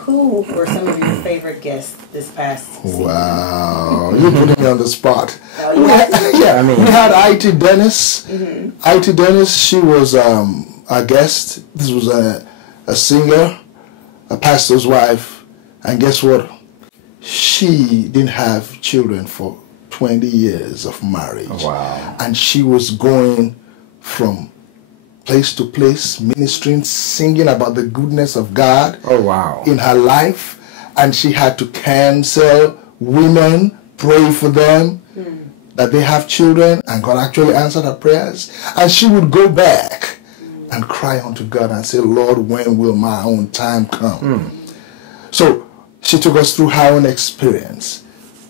who were some of your favorite guests this past season? Wow, you're putting me on the spot. Oh, we had IT Dennis. IT Dennis, she was our guest. This was a singer, a pastor's wife, and guess what? She didn't have children for 20 years of marriage. Wow. And she was going from place to place, ministering, singing about the goodness of God in her life. And she had to counsel women, pray for them, that they have children, and God actually answered her prayers. And she would go back and cry unto God and say, Lord, when will my own time come? So she took us through her own experience.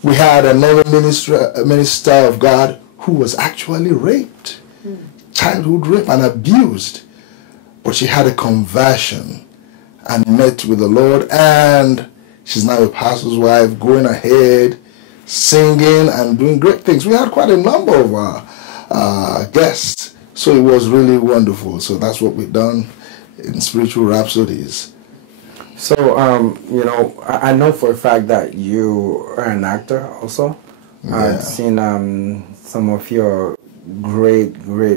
We had another minister of God who was actually raped, childhood rape and abused. But she had a conversion and met with the Lord, and she's now a pastor's wife, going ahead, singing and doing great things. We had quite a number of guests, so it was really wonderful. So that's what we've done in Spiritual Rhapsodies. So, I know for a fact that you are an actor also. Yeah. I've seen some of your great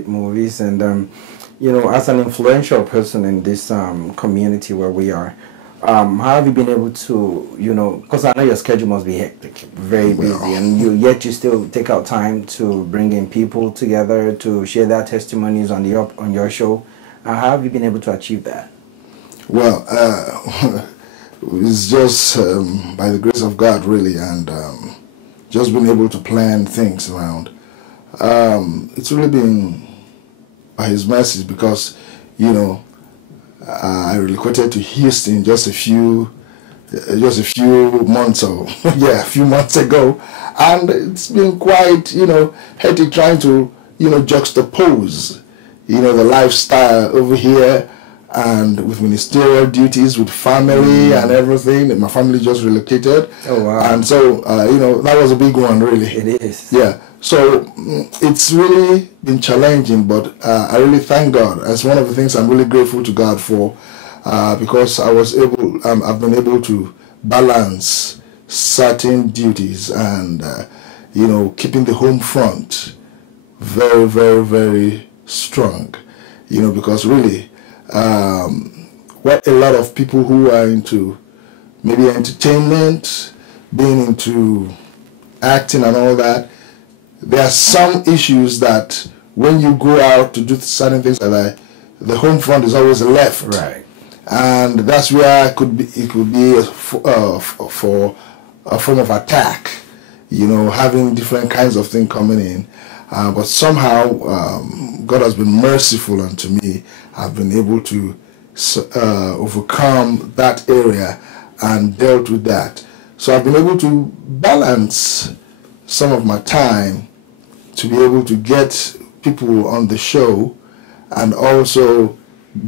movies, and as an influential person in this community where we are, how have you been able to, because I know your schedule must be hectic, very busy, and you still take out time to bring in people together to share their testimonies on your show. How have you been able to achieve that? Well, it's just by the grace of God, really, and just being able to plan things around. It's really been by His mercies, because, I relocated to Houston just a few months ago, and it's been quite, hectic trying to, juxtapose, the lifestyle over here, and with ministerial duties, with family and everything. My family just relocated. Oh, wow. And so, that was a big one, really. It is. Yeah. So, it's really been challenging, but I really thank God. That's one of the things I'm really grateful to God for, because I've been able to balance certain duties and, keeping the home front very, very, very strong, because really, what a lot of people who are into maybe entertainment, being into acting and all that, there are some issues that when you go out to do certain things like that, the home front is always left. Right. And that's where it could be for a form of attack, having different kinds of things coming in. But somehow God has been merciful unto me. I've been able to overcome that area and dealt with that. So I've been able to balance some of my time to be able to get people on the show and also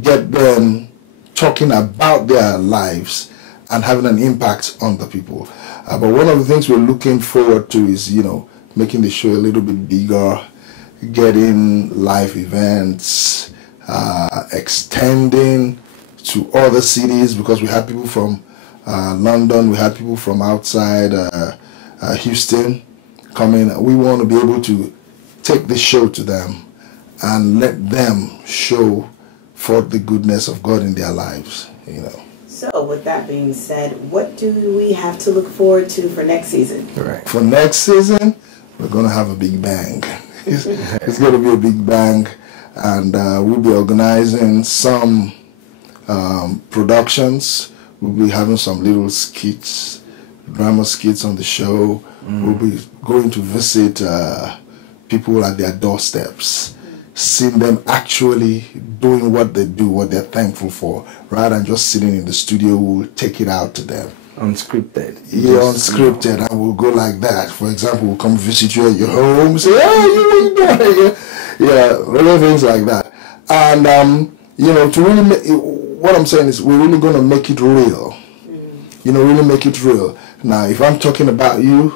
get them talking about their lives and having an impact on the people. But one of the things we're looking forward to is, making the show a little bit bigger, getting live events, extending to other cities, because we had people from London, we had people from outside Houston coming. We want to be able to take the show to them and let them show forth the goodness of God in their lives, So with that being said, what do we have to look forward to for next season? Right. For next season, we're going to have a big bang. It's going to be a big bang, and we'll be organizing some productions. We'll be having some little skits, drama skits on the show. We'll be going to visit people at their doorsteps, seeing them actually doing what they do, what they're thankful for, rather than just sitting in the studio. We'll take it out to them. Unscripted. Yeah, unscripted, and we'll go like that. For example, we'll come visit you at your home, say, "Oh, you doing?" Yeah, little things like that. And to really what I'm saying is, we're really going to make it real. Really make it real. Now, if I'm talking about you,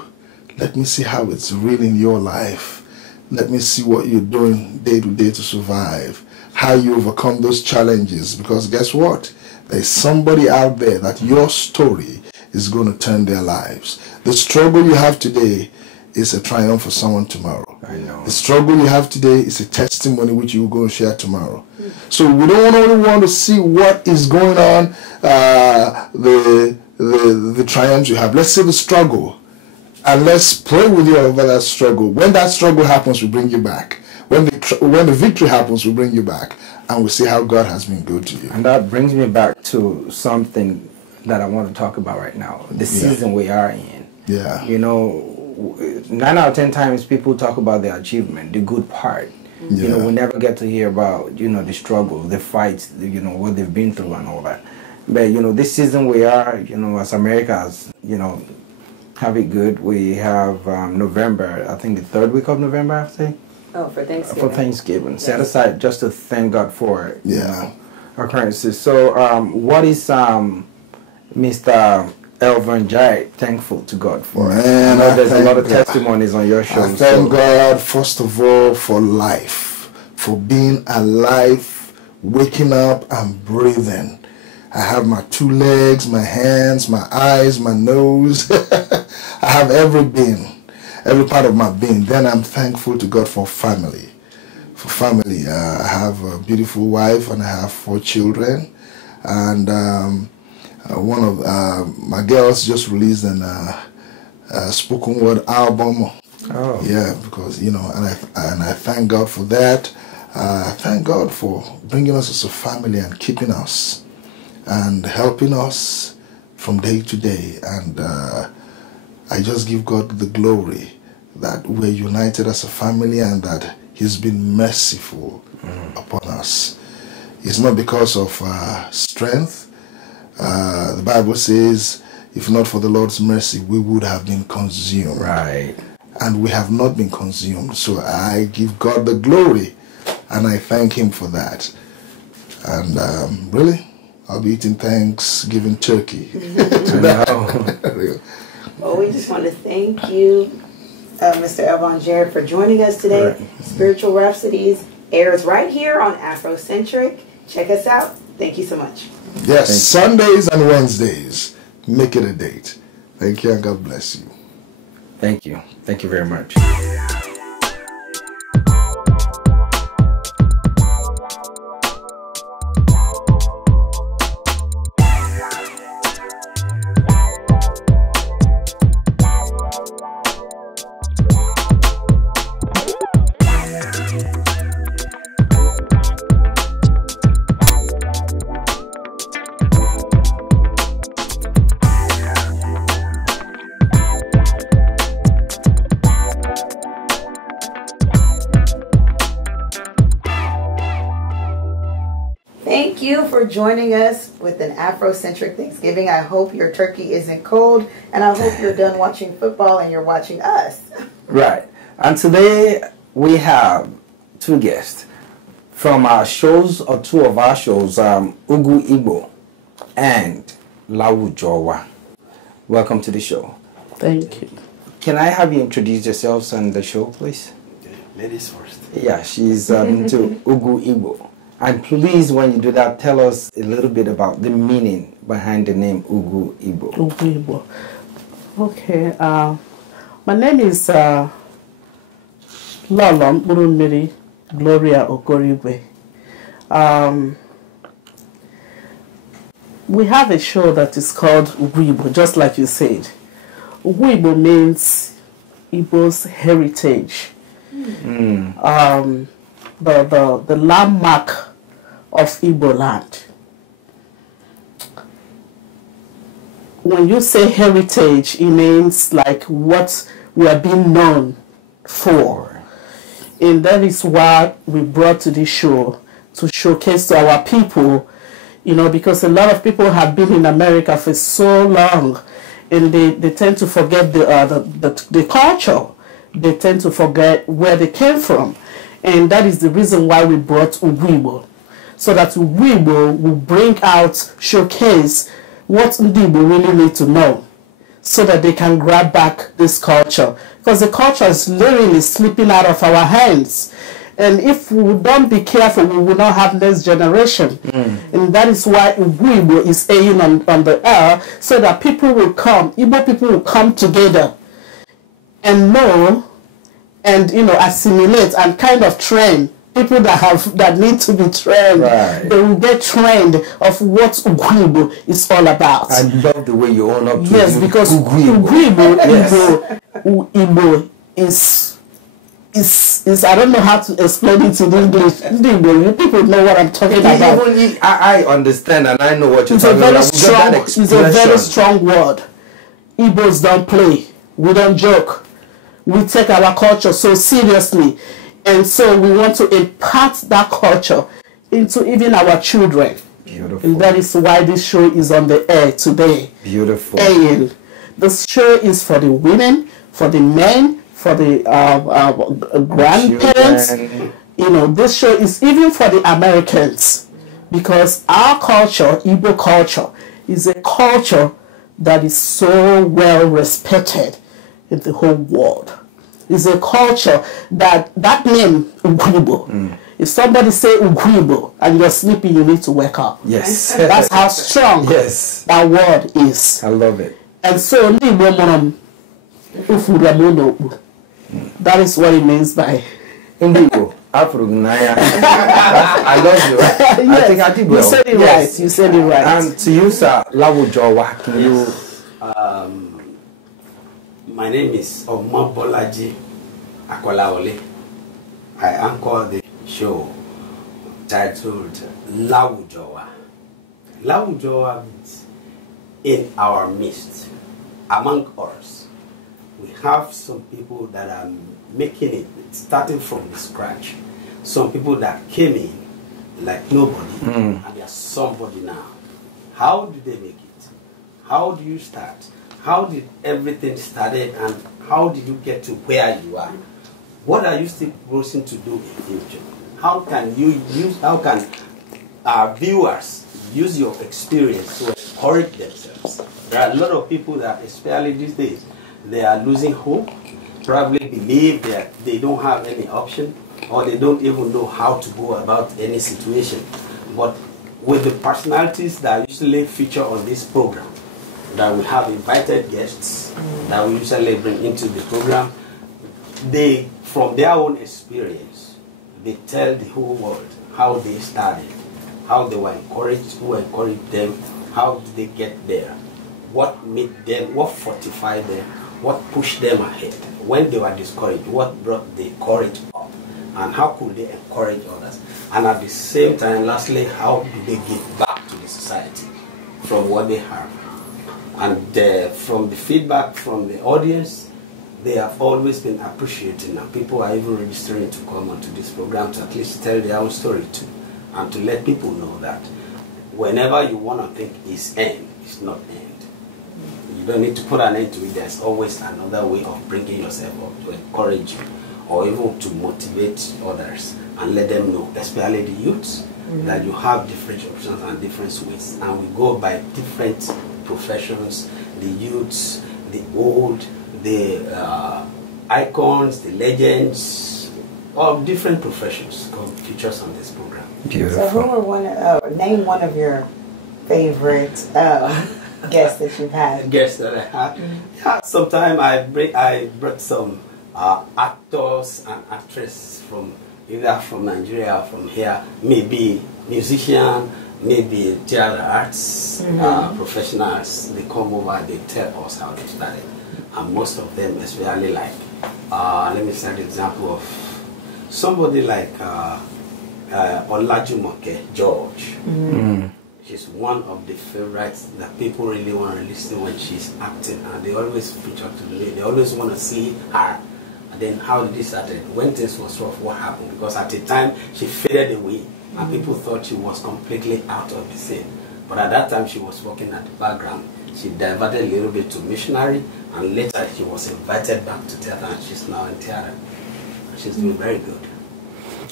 let me see how it's real in your life. Let me see what you're doing day to day to survive, how you overcome those challenges. Because guess what? There's somebody out there that your story is going to turn their lives. The struggle you have today is a triumph for someone tomorrow. I know. The struggle you have today is a testimony which you're going to share tomorrow. So we don't only want to see what is going on, the triumphs you have. Let's see the struggle. And let's pray with you over that struggle. When that struggle happens, we bring you back. When the victory happens, we bring you back. And we see how God has been good to you. And that brings me back to something that I want to talk about right now. The season we are in. Yeah. 9 out of 10 times people talk about the achievement, the good part. Yeah. We never get to hear about, the struggle, the fights, what they've been through and all that. But, this season we are, as Americans, have it good. We have November, I think the third week of November, I say. Oh, for Thanksgiving. For Thanksgiving. Yes. Set aside just to thank God for occurrences. So what is Mr. Elvin Jai thankful to God for? Man, there's a lot of testimonies on your show. I thank God, first of all, for life, for being alive, waking up and breathing. I have my 2 legs, my hands, my eyes, my nose. I have every part of my being. Then I'm thankful to God for family. For family, I have a beautiful wife and I have 4 children. And one of my girls just released a spoken word album. Oh. Yeah, because, and I thank God for that. Thank God for bringing us as a family and keeping us and helping us from day to day. And I just give God the glory that we're united as a family and that He's been merciful upon us. It's not because of strength. The Bible says, if not for the Lord's mercy, we would have been consumed. Right. And we have not been consumed. So I give God the glory and I thank Him for that. And really, I'll be eating Thanksgiving turkey. Well, we just want to thank you, Mr. Elvin Jared, for joining us today. Right. Spiritual Rhapsodies airs right here on Afrocentric. Check us out. Thank you so much. Yes, Sundays and Wednesdays. Make it a date. Thank you and God bless you. Thank you. Thank you very much. Thank you for joining us with an Afrocentric Thanksgiving. I hope your turkey isn't cold, and I hope you're done watching football and you're watching us. Right. And today, we have two guests from our shows, or two of our shows, Ugu Igbo and Lawujowa. Welcome to the show. Thank you. Can I have you introduce yourselves on the show, please? Ladies first. Yeah, she's into Ugu Igbo. And please, when you do that, tell us a little bit about the meaning behind the name Ugu Igbo. Ugu Igbo. Okay. My name is Lolom Urumiri Gloria Okorigwe. We have a show that is called Ugu Igbo, just like you said. Ugu Igbo means Igbo's heritage. The landmark of Igbo land. When you say heritage, it means like what we are being known for. And that is what we brought to this show, to showcase to our people, you know, because a lot of people have been in America for so long, and they tend to forget the culture. They tend to forget where they came from. And that is the reason why we brought Ugu Igbo, so that Ugu Igbo will bring out, showcase what Igbo really need to know, so that they can grab back this culture. Because the culture is literally slipping out of our hands. And if we don't be careful, we will not have next generation. And that is why Ugu Igbo is airing on the air, so that people will come, Igbo people will come together and know, and assimilate and kind of train people that need to be trained. Right. They will get trained of what Ugu Igbo is all about. I love the way you own up to yes, because Ugu Igbo is I don't know how to explain it in English. People know what I'm talking about. I understand, and I know what you're talking about. It's a very strong word. Igbos don't play. We don't joke. We take our culture so seriously, and so we want to impart that culture into even our children. Beautiful. And that is why this show is on the air today. Beautiful. And this show is for the women, for the men, for the grandparents. Children. This show is even for the Americans, because our culture, Igbo culture, is a culture that is so well respected in the whole world. It's a culture that name Ugu Igbo. If somebody say Ugu Igbo and you're sleeping, you need to wake up. Yes. That's how strong that word is. I love it. And so that is what it means by Igbo. I love you. Yes. I think I did well. You said it right. You said it right. And to you, sir, Lawujowa, can you... My name is Omabolaji Akolaole. I anchor the show titled Lawujowa. Lawujowa means in our midst, among us. We have some people that are making it, starting from the scratch. Some people that came in like nobody, and they are somebody now. How did they make it? How do you start? How did everything started, and how did you get to where you are? What are you still proposing to do in the future? How can you use? How can our viewers use your experience to encourage themselves? There are a lot of people that, especially these days, they are losing hope. Probably believe that they don't have any option, or they don't even know how to go about any situation. But with the personalities that usually feature on this program, that we have invited guests that we usually bring into the program, they, from their own experience, they tell the whole world how they started, how they were encouraged, who encouraged them, how did they get there, what made them, what fortified them, what pushed them ahead. When they were discouraged, what brought the courage up, and how could they encourage others. And at the same time, lastly, how do they give back to the society from what they have. And from the feedback from the audience, they have always been appreciating, and people are even registering to come onto this program to at least tell their own story too, and to let people know that whenever you want to think it's end, it's not end. You don't need to put an end to it. There's always another way of bringing yourself up to encourage you or even to motivate others and let them know, especially the youths, that you have different options and different ways. And we go by different professions, the youths, the old, the icons, the legends, of different professions called features on this program. Beautiful. So who were name one of your favorite guests that you've had? Guests that I had? Yeah, sometimes I brought some actors and actresses from either from Nigeria or from here, maybe musician, maybe theater arts professionals. They come over, they tell us how they started. And most of them, especially like, let me start an example of somebody like Olajumoke George. She's one of the favorites that people really want to listen when she's acting, and they always reach out to me. They always want to see her. And then how did it start? When things was rough, what happened? Because at the time she faded away, and people thought she was completely out of the scene. But at that time she was working at the background. She diverted a little bit to missionary, and later she was invited back to theater, and she's now in theater. She's doing very good.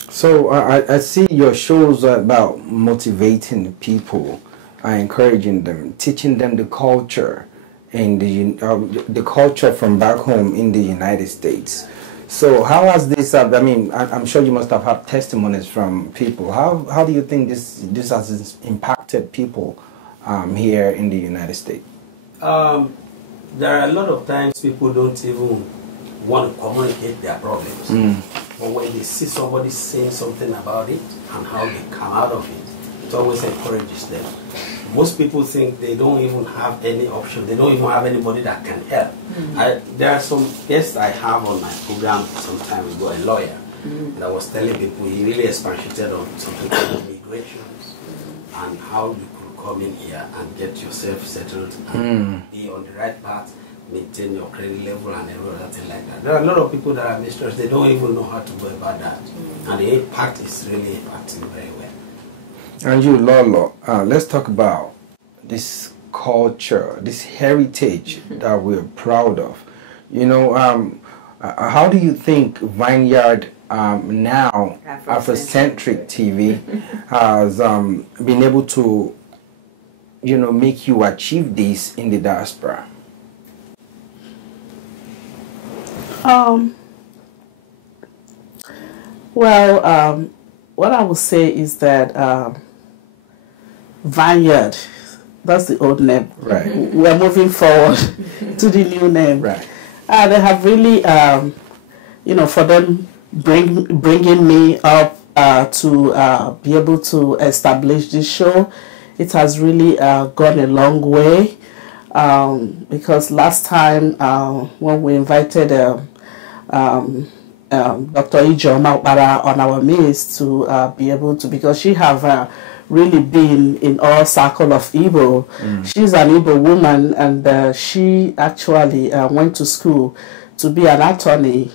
So I see your shows are about motivating people, encouraging them, teaching them the culture and the culture from back home in the United States. So how has this? I mean, I'm sure you must have had testimonies from people. How do you think this has impacted people here in the United States? There are a lot of times people don't even want to communicate their problems. But when they see somebody saying something about it and how they come out of it, it always encourages them. Most people think they don't even have any option. They don't even have anybody that can help. There are some guests I have on my program some time ago, a lawyer, that was telling people he really expatiated on something called migrations and how you could come in here and get yourself settled and be on the right path, maintain your credit level and every other thing like that. There are a lot of people that are mistrust, they don't even know how to go about that. And the impact is really impacting very well. And you, Lolo, let's talk about this culture, this heritage that we're proud of. You know, how do you think Vineyard now, Afrocentric TV, has been able to, you know, make you achieve this in the diaspora? What I would say is that Vineyard, that's the old name. Right. We're moving forward to the new name. Right. They have really, you know, for them bringing me up to be able to establish this show, it has really gone a long way. Because last time when we invited Dr. Ijoma Okpara on our midst to be able to, because she have really been in all circle of Igbo. She's an Igbo woman, and she actually went to school to be an attorney,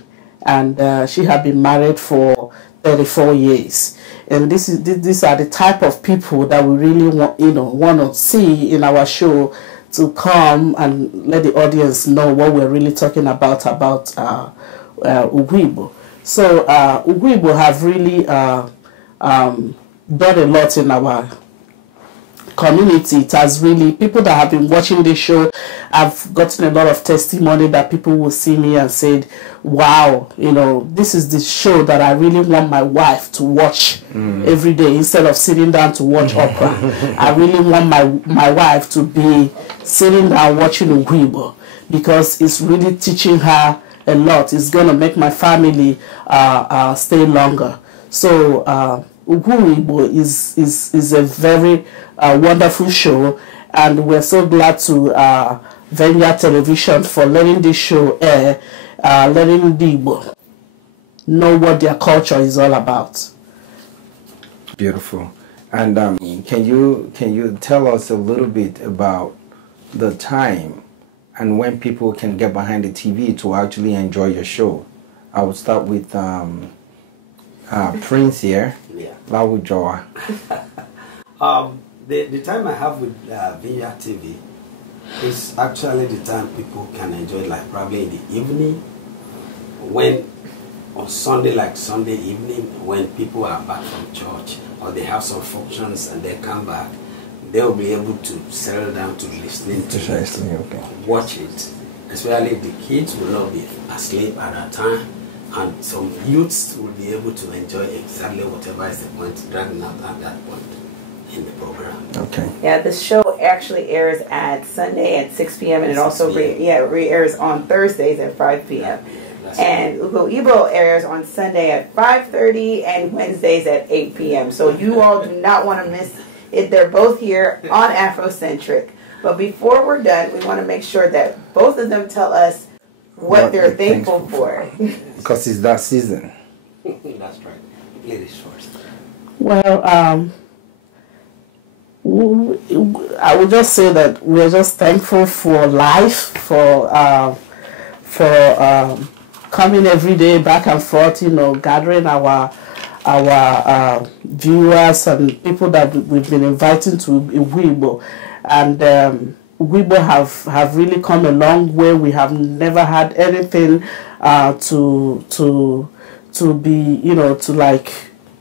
and she had been married for 34 years. And these are the type of people that we really want to see in our show, to come and let the audience know what we're really talking about Ugwibo. So Ugwibo have really done a lot in our community. It has really, people that have been watching this show, I've gotten a lot of testimony that people will see me and said, wow, you know, this is the show that I really want my wife to watch every day instead of sitting down to watch opera. I really want my wife to be sitting down watching Ugwibo, because it's really teaching her a lot. It's going to make my family stay longer. So Ugwibo is a very wonderful show, and we're so glad to Vineyard Television for letting this show air, letting the Igbo know what their culture is all about. Beautiful. And can you tell us a little bit about the time and when people can get behind the TV to actually enjoy your show? I would start with Prince here. Yeah. Lawujoa. The time I have with Vineyard TV is actually the time people can enjoy, like probably in the evening when on Sunday, like Sunday evening, when people are back from church or they have some functions and they come back, they'll be able to settle down to listening to it, watch it. Especially the kids will not be asleep at that time, and some youths will be able to enjoy exactly whatever is the point dragging out at that point in the program. Okay. Yeah, the show actually airs at Sunday at 6 p.m. and it also re-airs on Thursdays at 5 p.m. And Ugo Ibo airs on Sunday at 5:30 and Wednesdays at 8 p.m. So you all do not want to miss it. They're both here on Afrocentric. But before we're done, we want to make sure that both of them tell us what they're thankful for. Because it's that season. That's right. Ladies first. Well, I would just say that we're just thankful for life, for coming every day back and forth, you know, gathering our viewers and people that we've been inviting to Weibo. And Weibo have really come a long way. We have never had anything to be, you know, to like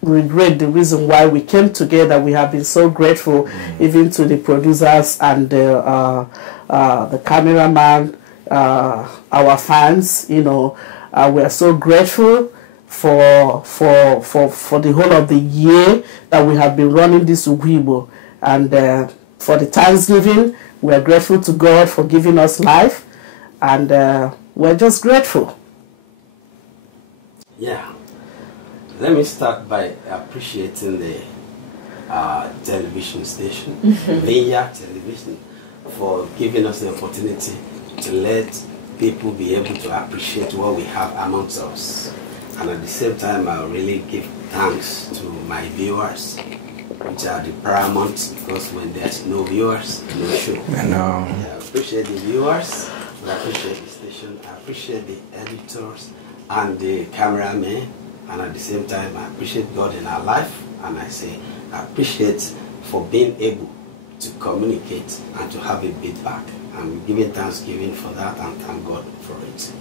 regret the reason why we came together. We have been so grateful, even to the producers and the cameraman, our fans. You know, we are so grateful for the whole of the year that we have been running this Weibo, and for the Thanksgiving, we are grateful to God for giving us life, and we're just grateful. Yeah. Let me start by appreciating the television station, Vineyard Television, for giving us the opportunity to let people be able to appreciate what we have amongst us. And at the same time, I really give thanks to my viewers, which are the paramount, because when there's no viewers, no show. I know. I appreciate the viewers, I appreciate the station, I appreciate the editors and the cameramen. And at the same time, I appreciate God in our life, and I say I appreciate for being able to communicate and to have a feedback. I'm giving thanksgiving for that and thank God for it.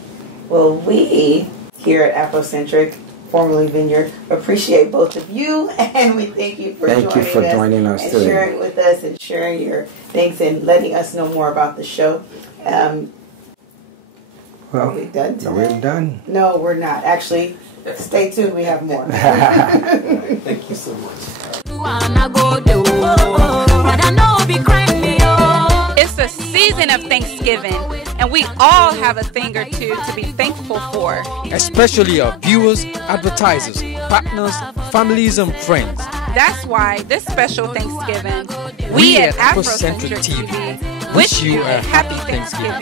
Well, we here at Afrocentric, formerly Vineyard, appreciate both of you, and we thank you for joining us and today, sharing with us and sharing your things and letting us know more about the show. Well, are we done today? We're done. No, we're not. Actually, stay tuned. We have more. Thank you so much. It's a season of Thanksgiving, and we all have a thing or two to be thankful for. Especially our viewers, advertisers, partners, families, and friends. That's why this special Thanksgiving, we at Afrocentrik TV wish you a happy Thanksgiving.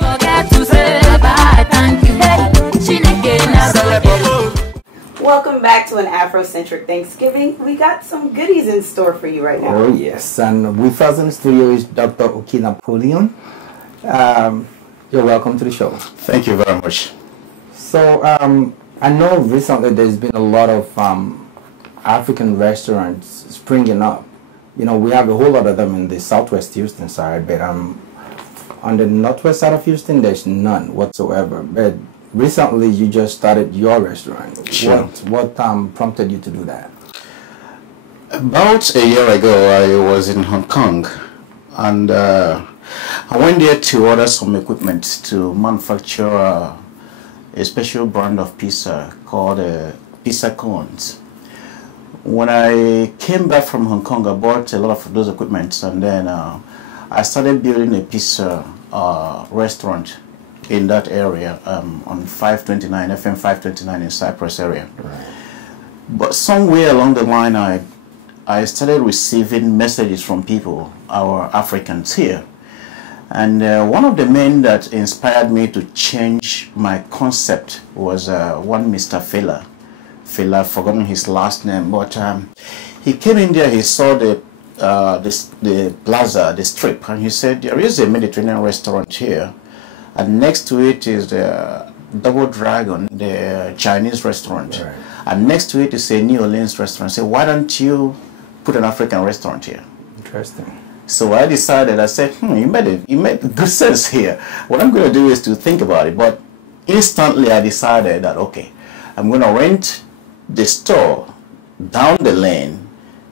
Welcome back to an Afrocentric Thanksgiving. We got some goodies in store for you right now. Oh yes, and with us in the studio is Dr. Oki Napoleon. You're welcome to the show. Thank you very much. So I know recently there's been a lot of African restaurants springing up. You know, we have a whole lot of them in the southwest Houston side, but on the northwest side of Houston, there's none whatsoever. But recently, you just started your restaurant. Sure. What prompted you to do that? About a year ago, I was in Hong Kong, and I went there to order some equipment to manufacture a special brand of pizza called pizza cones. When I came back from Hong Kong, I bought a lot of those equipments, and then I started building a pizza restaurant in that area on 529, FM 529 in Cyprus area. Right. But somewhere along the line, I started receiving messages from people, our Africans here. And one of the men that inspired me to change my concept was one Mr. Fela. I've forgotten his last name, but he came in there, he saw the plaza, the strip, and he said, there is a Mediterranean restaurant here, and next to it is the Double Dragon, the Chinese restaurant, right. And next to it is a New Orleans restaurant. So why don't you put an African restaurant here? Interesting. So I decided, I said, you made good sense here. What I'm going to do is to think about it, but instantly I decided that, okay, I'm going to rent the store down the lane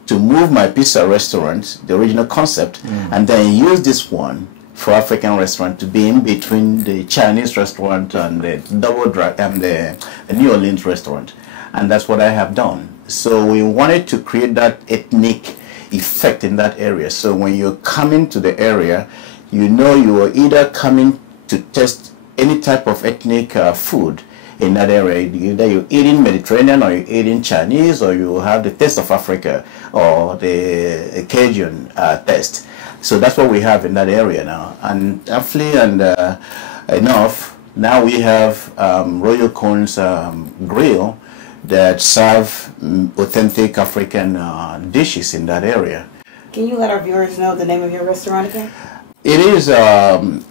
to move my pizza restaurant, the original concept, and then use this one for African restaurant to be in between the Chinese restaurant and the the New Orleans restaurant. And that's what I have done. So we wanted to create that ethnic effect in that area. So when you're coming to the area, you know you are either coming to test any type of ethnic food in that area. Either you're eating Mediterranean or you're eating Chinese, or you have the taste of Africa or the Cajun taste. So that's what we have in that area now. And aptly and enough, now we have Royal Cone's Grill that serve authentic African dishes in that area. Can you let our viewers know the name of your restaurant again? It is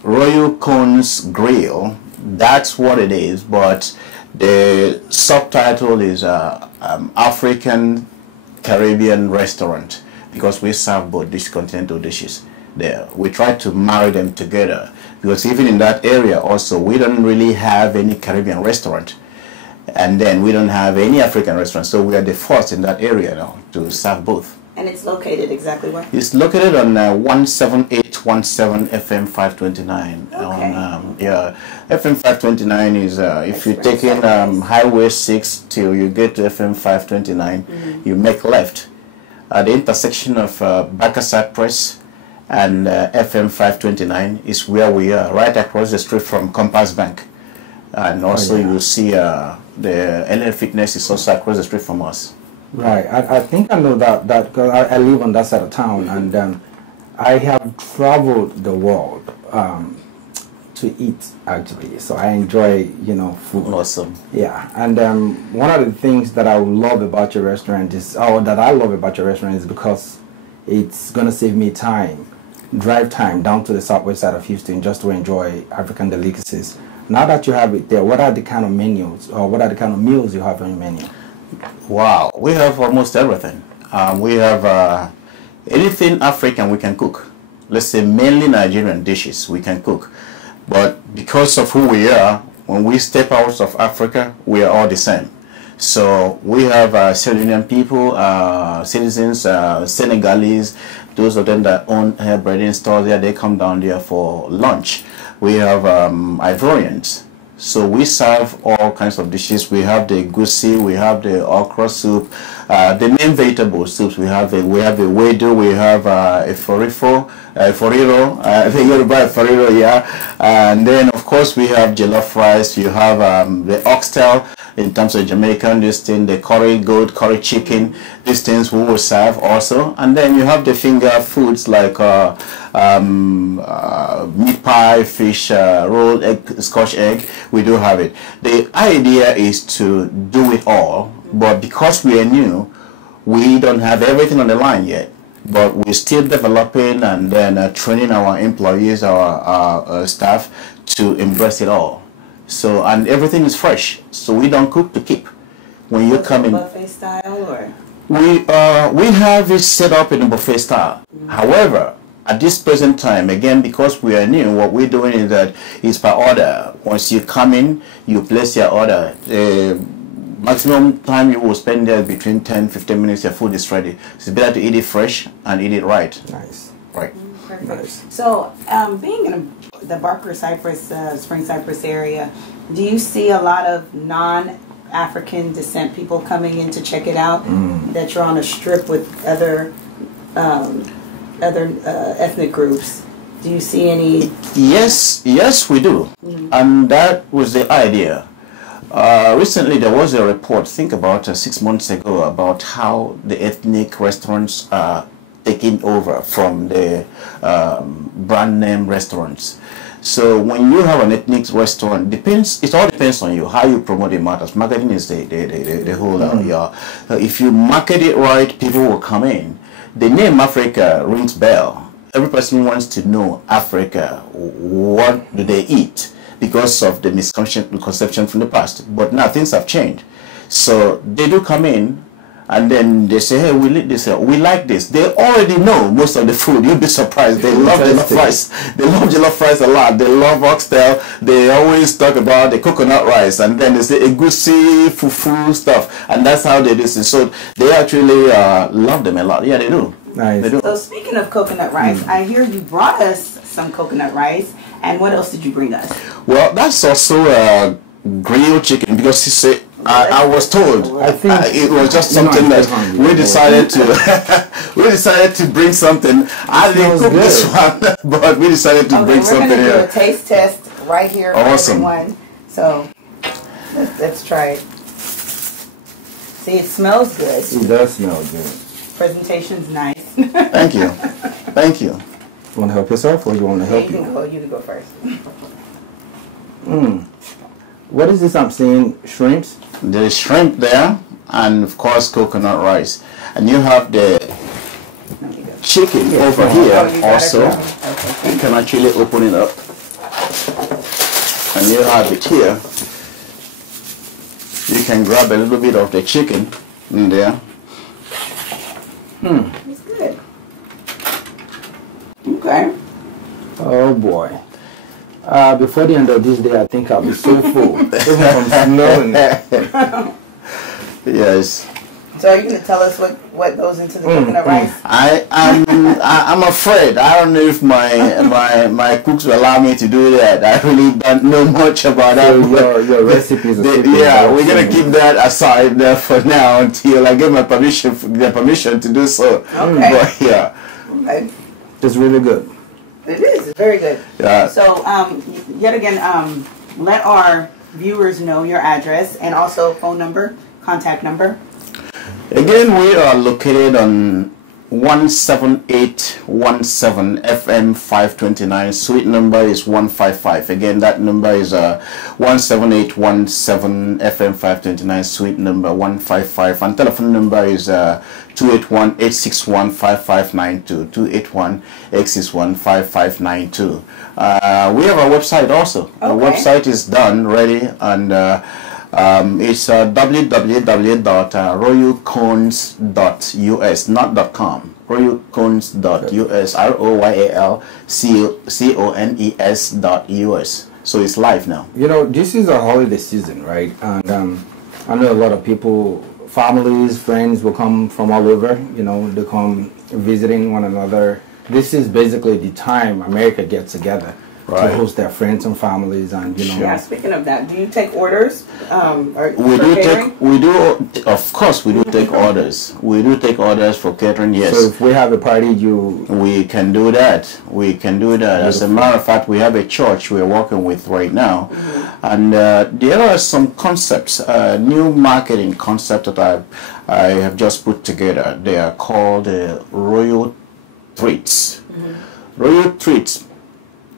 Royal Cone's Grill. That's what it is, but the subtitle is African Caribbean Restaurant, because we serve both these continental dishes there. We try to marry them together, because even in that area also, we don't really have any Caribbean restaurant, and then we don't have any African restaurant, so we are the first in that area now to serve both. And it's located exactly where? It's located on 17817 FM 529. Okay. FM 529 is, if you're taking Highway 6 till you get to FM 529, you make left. At the intersection of Baccarat Press and FM 529 is where we are, right across the street from Compass Bank. And also you'll see the LA Fitness is also across the street from us. Right, I think I know that because I live on that side of town, and I have traveled the world to eat actually. So I enjoy, food. Awesome. Yeah, and one of the things that I love about your restaurant is, is because it's gonna save me drive time down to the southwest side of Houston just to enjoy African delicacies. Now that you have it there, what are the kind of menus or what are the kind of meals you have on your menu? Wow, we have almost everything. We have anything African we can cook. Let's say mainly Nigerian dishes we can cook. But because of who we are, when we step out of Africa, we are all the same. So we have Sierra Leonean people, citizens, Senegalese, those of them that own hairdressing stores there, they come down there for lunch. We have Ivorians. So we serve all kinds of dishes. We have the goosey, we have the okra soup, the main vegetable soups. We have the wedu, we have a foriro, the Yoruba foriro, yeah. And then of course we have jollof rice. You have the oxtail in terms of Jamaican, this thing, the curry goat, curry chicken. These things we will serve also. And then you have the finger foods like meat pie, fish roll, Scotch egg. We do have it. The idea is to do it all, but because we are new, we don't have everything on the line yet. But we're still developing and then training our employees, our staff to embrace it all. So, and everything is fresh, so we don't cook to keep. When you come in, buffet style, or we have it set up in a buffet style. However, at this present time, again, because we are new, what we're doing is that it's per order. Once you come in, you place your order. Maximum time you will spend there between 10-15 minutes. Your food is ready. It's better to eat it fresh and eat it right. Nice. Right. Perfect. Nice. So, being in the Barker Cypress, Spring Cypress area, do you see a lot of non-African descent people coming in to check it out? That you're on a strip with other ethnic groups. Do you see any? Yes, we do. And that was the idea. Recently there was a report, think about 6 months ago, about how the ethnic restaurants are taking over from the brand name restaurants. So when you have an ethnic restaurant, it all depends on you, how you promote it matters. Marketing is the whole if you market it right, people will come in. The name Africa rings bell. Every person wants to know Africa. What do they eat? Because of the misconception from the past. But now things have changed. So they do come in, And then they say, hey, we like this. They already know most of the food. You'll be surprised. They love jollof rice. They love jollof rice a lot. They love oxtail. They always talk about the coconut rice. And then they say egusi, fufu stuff. And that's how they do it. So they actually love them a lot. Yeah, they do. Nice. They do. So speaking of coconut rice, I hear you brought us some coconut rice. And what else did you bring us? Well, that's also grilled chicken, because you say, I was told I think it was just something that we decided to bring something. I didn't cook this one, but we decided to bring something here. We're going to do here. a taste test right here for everyone. So let's try it. See, it smells good. It does smell good. Presentation's nice. Thank you. Thank you. You want to help yourself, or you want to help you? You can go first. What is this I'm seeing? Shrimps? There's shrimp there, and of course coconut rice. And you have the chicken over here also. Okay. You can actually open it up. And you have it here. You can grab a little bit of the chicken in there. It's good. Okay. Oh boy. Before the end of this day, I think I'll be so full. Even from smelling. Yes. So are you going to tell us what goes into the coconut rice? I'm afraid. I don't know if my cooks will allow me to do that. I really don't know much about that. So your recipes are yeah, we're going to keep that aside there for now until I get my permission to do so. Okay. But yeah. Okay. It's really good. It is. It's very good. Yeah. So, yet again, let our viewers know your address and also phone number, contact number. Again, we are located on 17817 FM 529. Suite number is 155. Again, that number is 17817 FM 529. Suite number 155. And telephone number is 281-861-5592. 281-861-5592. We have a website also. Okay. The website is done, ready, and it's www.royalcones.us, not .com. royalcones.us, ROYALCONES.us. So it's live now. You know, this is a holiday season, right? And I know a lot of people, families, friends will come from all over. You know, they come visiting one another. This is basically the time America gets together. To host their friends and families, and you know. Yeah. Speaking of that, do you take orders? We do. Of course, we do take orders. We do take orders for catering. Yes. So if we have a party, we can do that. We can do that. As a matter of fact, we have a church we're working with right now, and there are some concepts, new marketing concepts that I have just put together. They are called Royal Treats. Royal Treats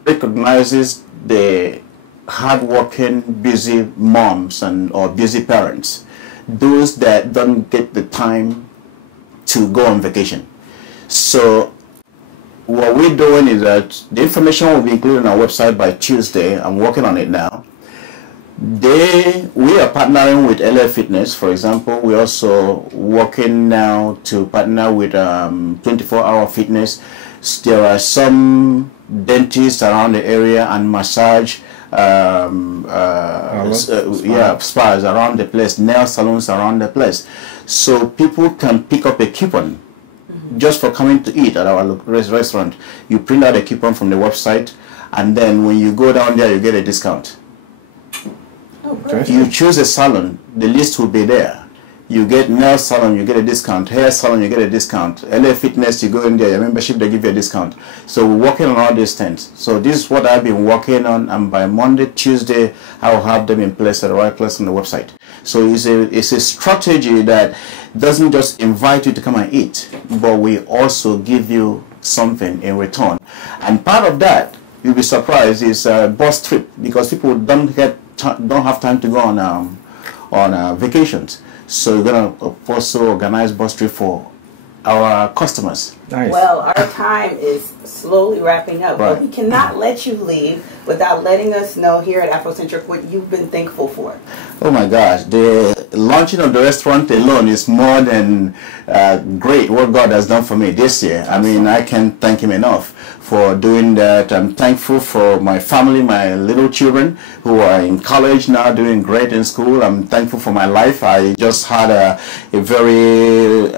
recognizes the hardworking, busy moms or busy parents, those that don't get the time to go on vacation. So what we're doing is that the information will be included on our website by Tuesday. I'm working on it now. We are partnering with LA Fitness, for example. We're also working now to partner with 24-hour fitness. There are some dentists around the area and massage spas around the place, nail salons around the place. So people can pick up a coupon just for coming to eat at our restaurant. You print out a coupon from the website, and then when you go down there, you get a discount. You choose a salon, the list will be there. You get nail salon, you get a discount. Hair salon, you get a discount. LA Fitness, you go in there, your membership, they give you a discount. So we're working on all these things. So this is what I've been working on, and by Monday, Tuesday, I will have them in place at the right place on the website. So it's a strategy that doesn't just invite you to come and eat, but we also give you something in return. And part of that, you'll be surprised, is a bus trip, because people don't have time to go on vacations. So we're going to also organize bus trip for our customers. Nice. Well, our time is slowly wrapping up, but we cannot let you leave without letting us know here at Afrocentrik what you've been thankful for. Oh my gosh, the launching of the restaurant alone is more than great what God has done for me this year. I mean, I can't thank Him enough for doing that. I'm thankful for my family, my little children who are in college now, doing great in school. I'm thankful for my life. I just had a very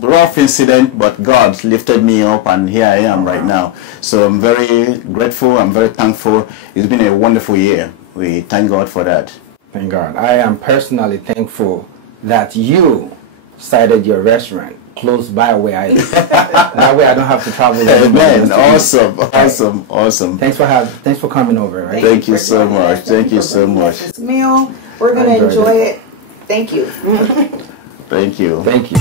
rough incident, but God lifted me up, and here I am right now. So I'm very grateful. I'm very thankful. It's been a wonderful year. We thank God for that. Thank God. I am personally thankful that you started your restaurant close by where I live. That way I don't have to travel. Amen. Awesome. Thanks for coming over. Right? Thank you so much. Thank you so much. This meal, we're gonna enjoy it. Thank you. Thank you. Thank you.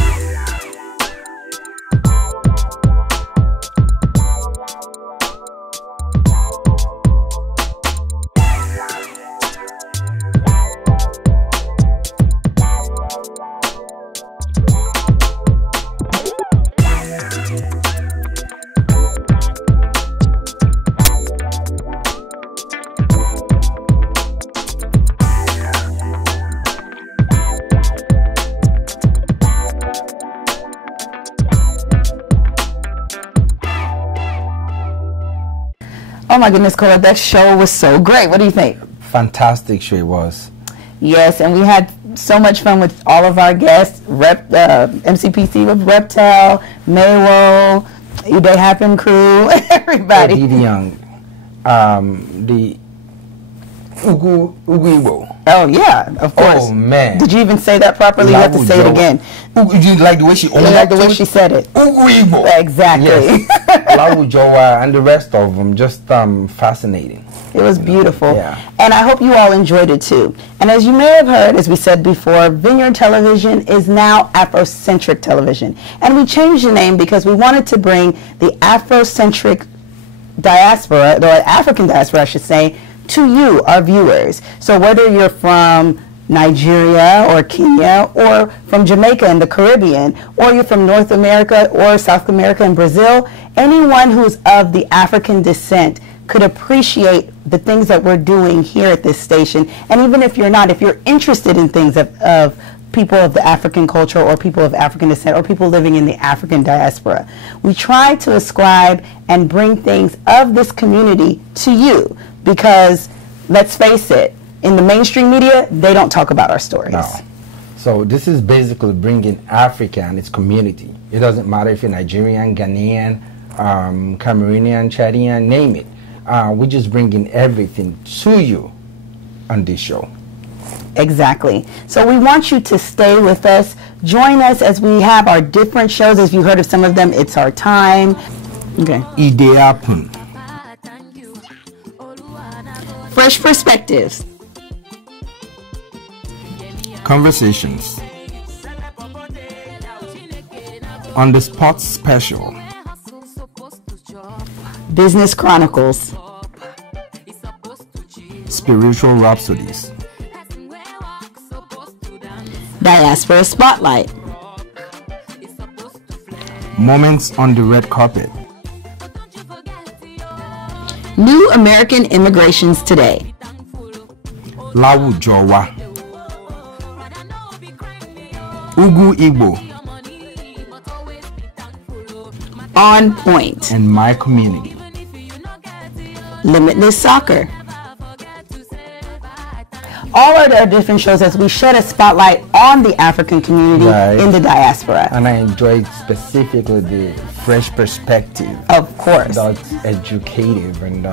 Oh my goodness, Cora, that show was so great. What do you think? Fantastic show it was. Yes, and we had so much fun with all of our guests, MCPC with Reptile, Maywo, They Happen crew, everybody. Didi Young, the Ugu Igbo. Oh yeah, of course. Oh man. Did you even say that properly? You have to say it again. Did you like the way she owned like the way she said it? Ugu Igbo. Exactly. Yes. Lawujowa and the rest of them, just fascinating. It was beautiful. Yeah. And I hope you all enjoyed it too. And as you may have heard, as we said before, Vineyard Television is now Afrocentric Television. And we changed the name because we wanted to bring the Afrocentric diaspora, or African diaspora I should say, to you, our viewers. So whether you're from Nigeria or Kenya or from Jamaica and the Caribbean, or you're from North America or South America and Brazil, anyone who's of the African descent could appreciate the things that we're doing here at this station. And even if you're not, if you're interested in things of people of the African culture or people of African descent or people living in the African diaspora, we try to ascribe and bring things of this community to you, because let's face it, in the mainstream media, they don't talk about our stories. No. So this is basically bringing Africa and its community. It doesn't matter if you're Nigerian, Ghanaian, Cameroonian, Chadian, name it. We're just bringing everything to you on this show. Exactly. So we want you to stay with us. Join us as we have our different shows. As you heard of some of them, It's Our Time. Okay. They Happen. Fresh Perspectives. Conversations. On the Spot Special. Business Chronicles. Spiritual Rhapsodies. Diaspora Spotlight. Moments on the Red Carpet. New American Immigrations Today. Lawujowa. Ugu Igbo. On Point. And My Community. Limitless Soccer. All of our different shows as we shed a spotlight on the African community in the diaspora. And I enjoyed specifically the Fresh Perspective. Of course. That's educative and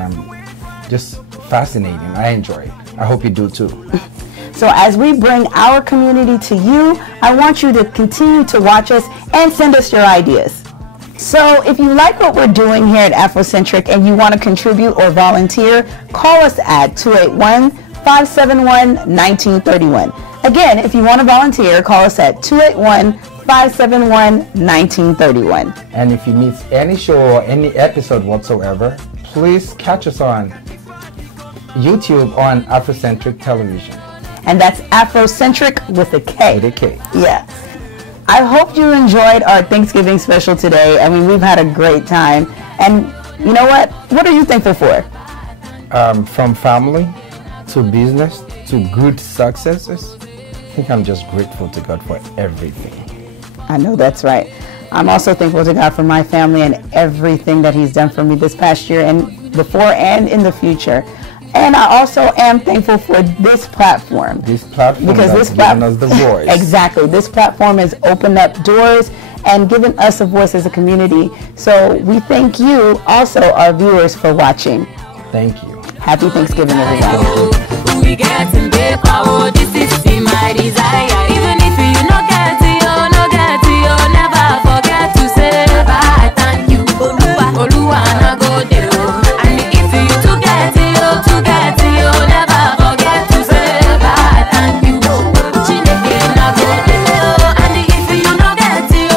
just fascinating. I enjoy it. I hope you do too. So as we bring our community to you, I want you to continue to watch us and send us your ideas. So if you like what we're doing here at Afrocentric and you want to contribute or volunteer, call us at 281-571-1931. Again, if you want to volunteer, call us at 281-571-1931. And if you miss any show or any episode whatsoever, please catch us on YouTube on Afrocentric Television. And that's Afrocentric with a K. With a K. Yeah. I hope you enjoyed our Thanksgiving special today. I mean, we've had a great time. And you know what? What are you thankful for? From family to business to good successes, think I'm just grateful to God for everything. I know that's right. I'm also thankful to God for my family and everything that He's done for me this past year and before and in the future. And I also am thankful for this platform. This platform because that's given us the voice. Exactly. This platform has opened up doors and given us a voice as a community. So we thank you also, our viewers, for watching. Thank you. Happy Thanksgiving, everybody. We get in paper, this is my desire. Even if you no get it, no get it, never forget to say bye, thank you. Oluwa na go there. And if you to get it, never forget to say bye, thank you. Chineke na go there. And if you no get it,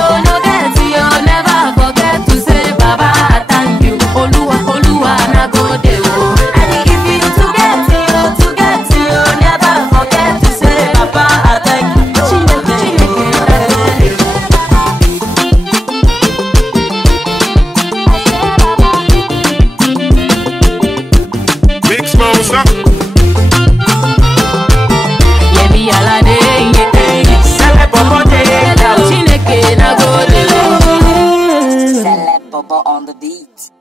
never forget to say bye, thank you. Oluwa na go there. On the beat.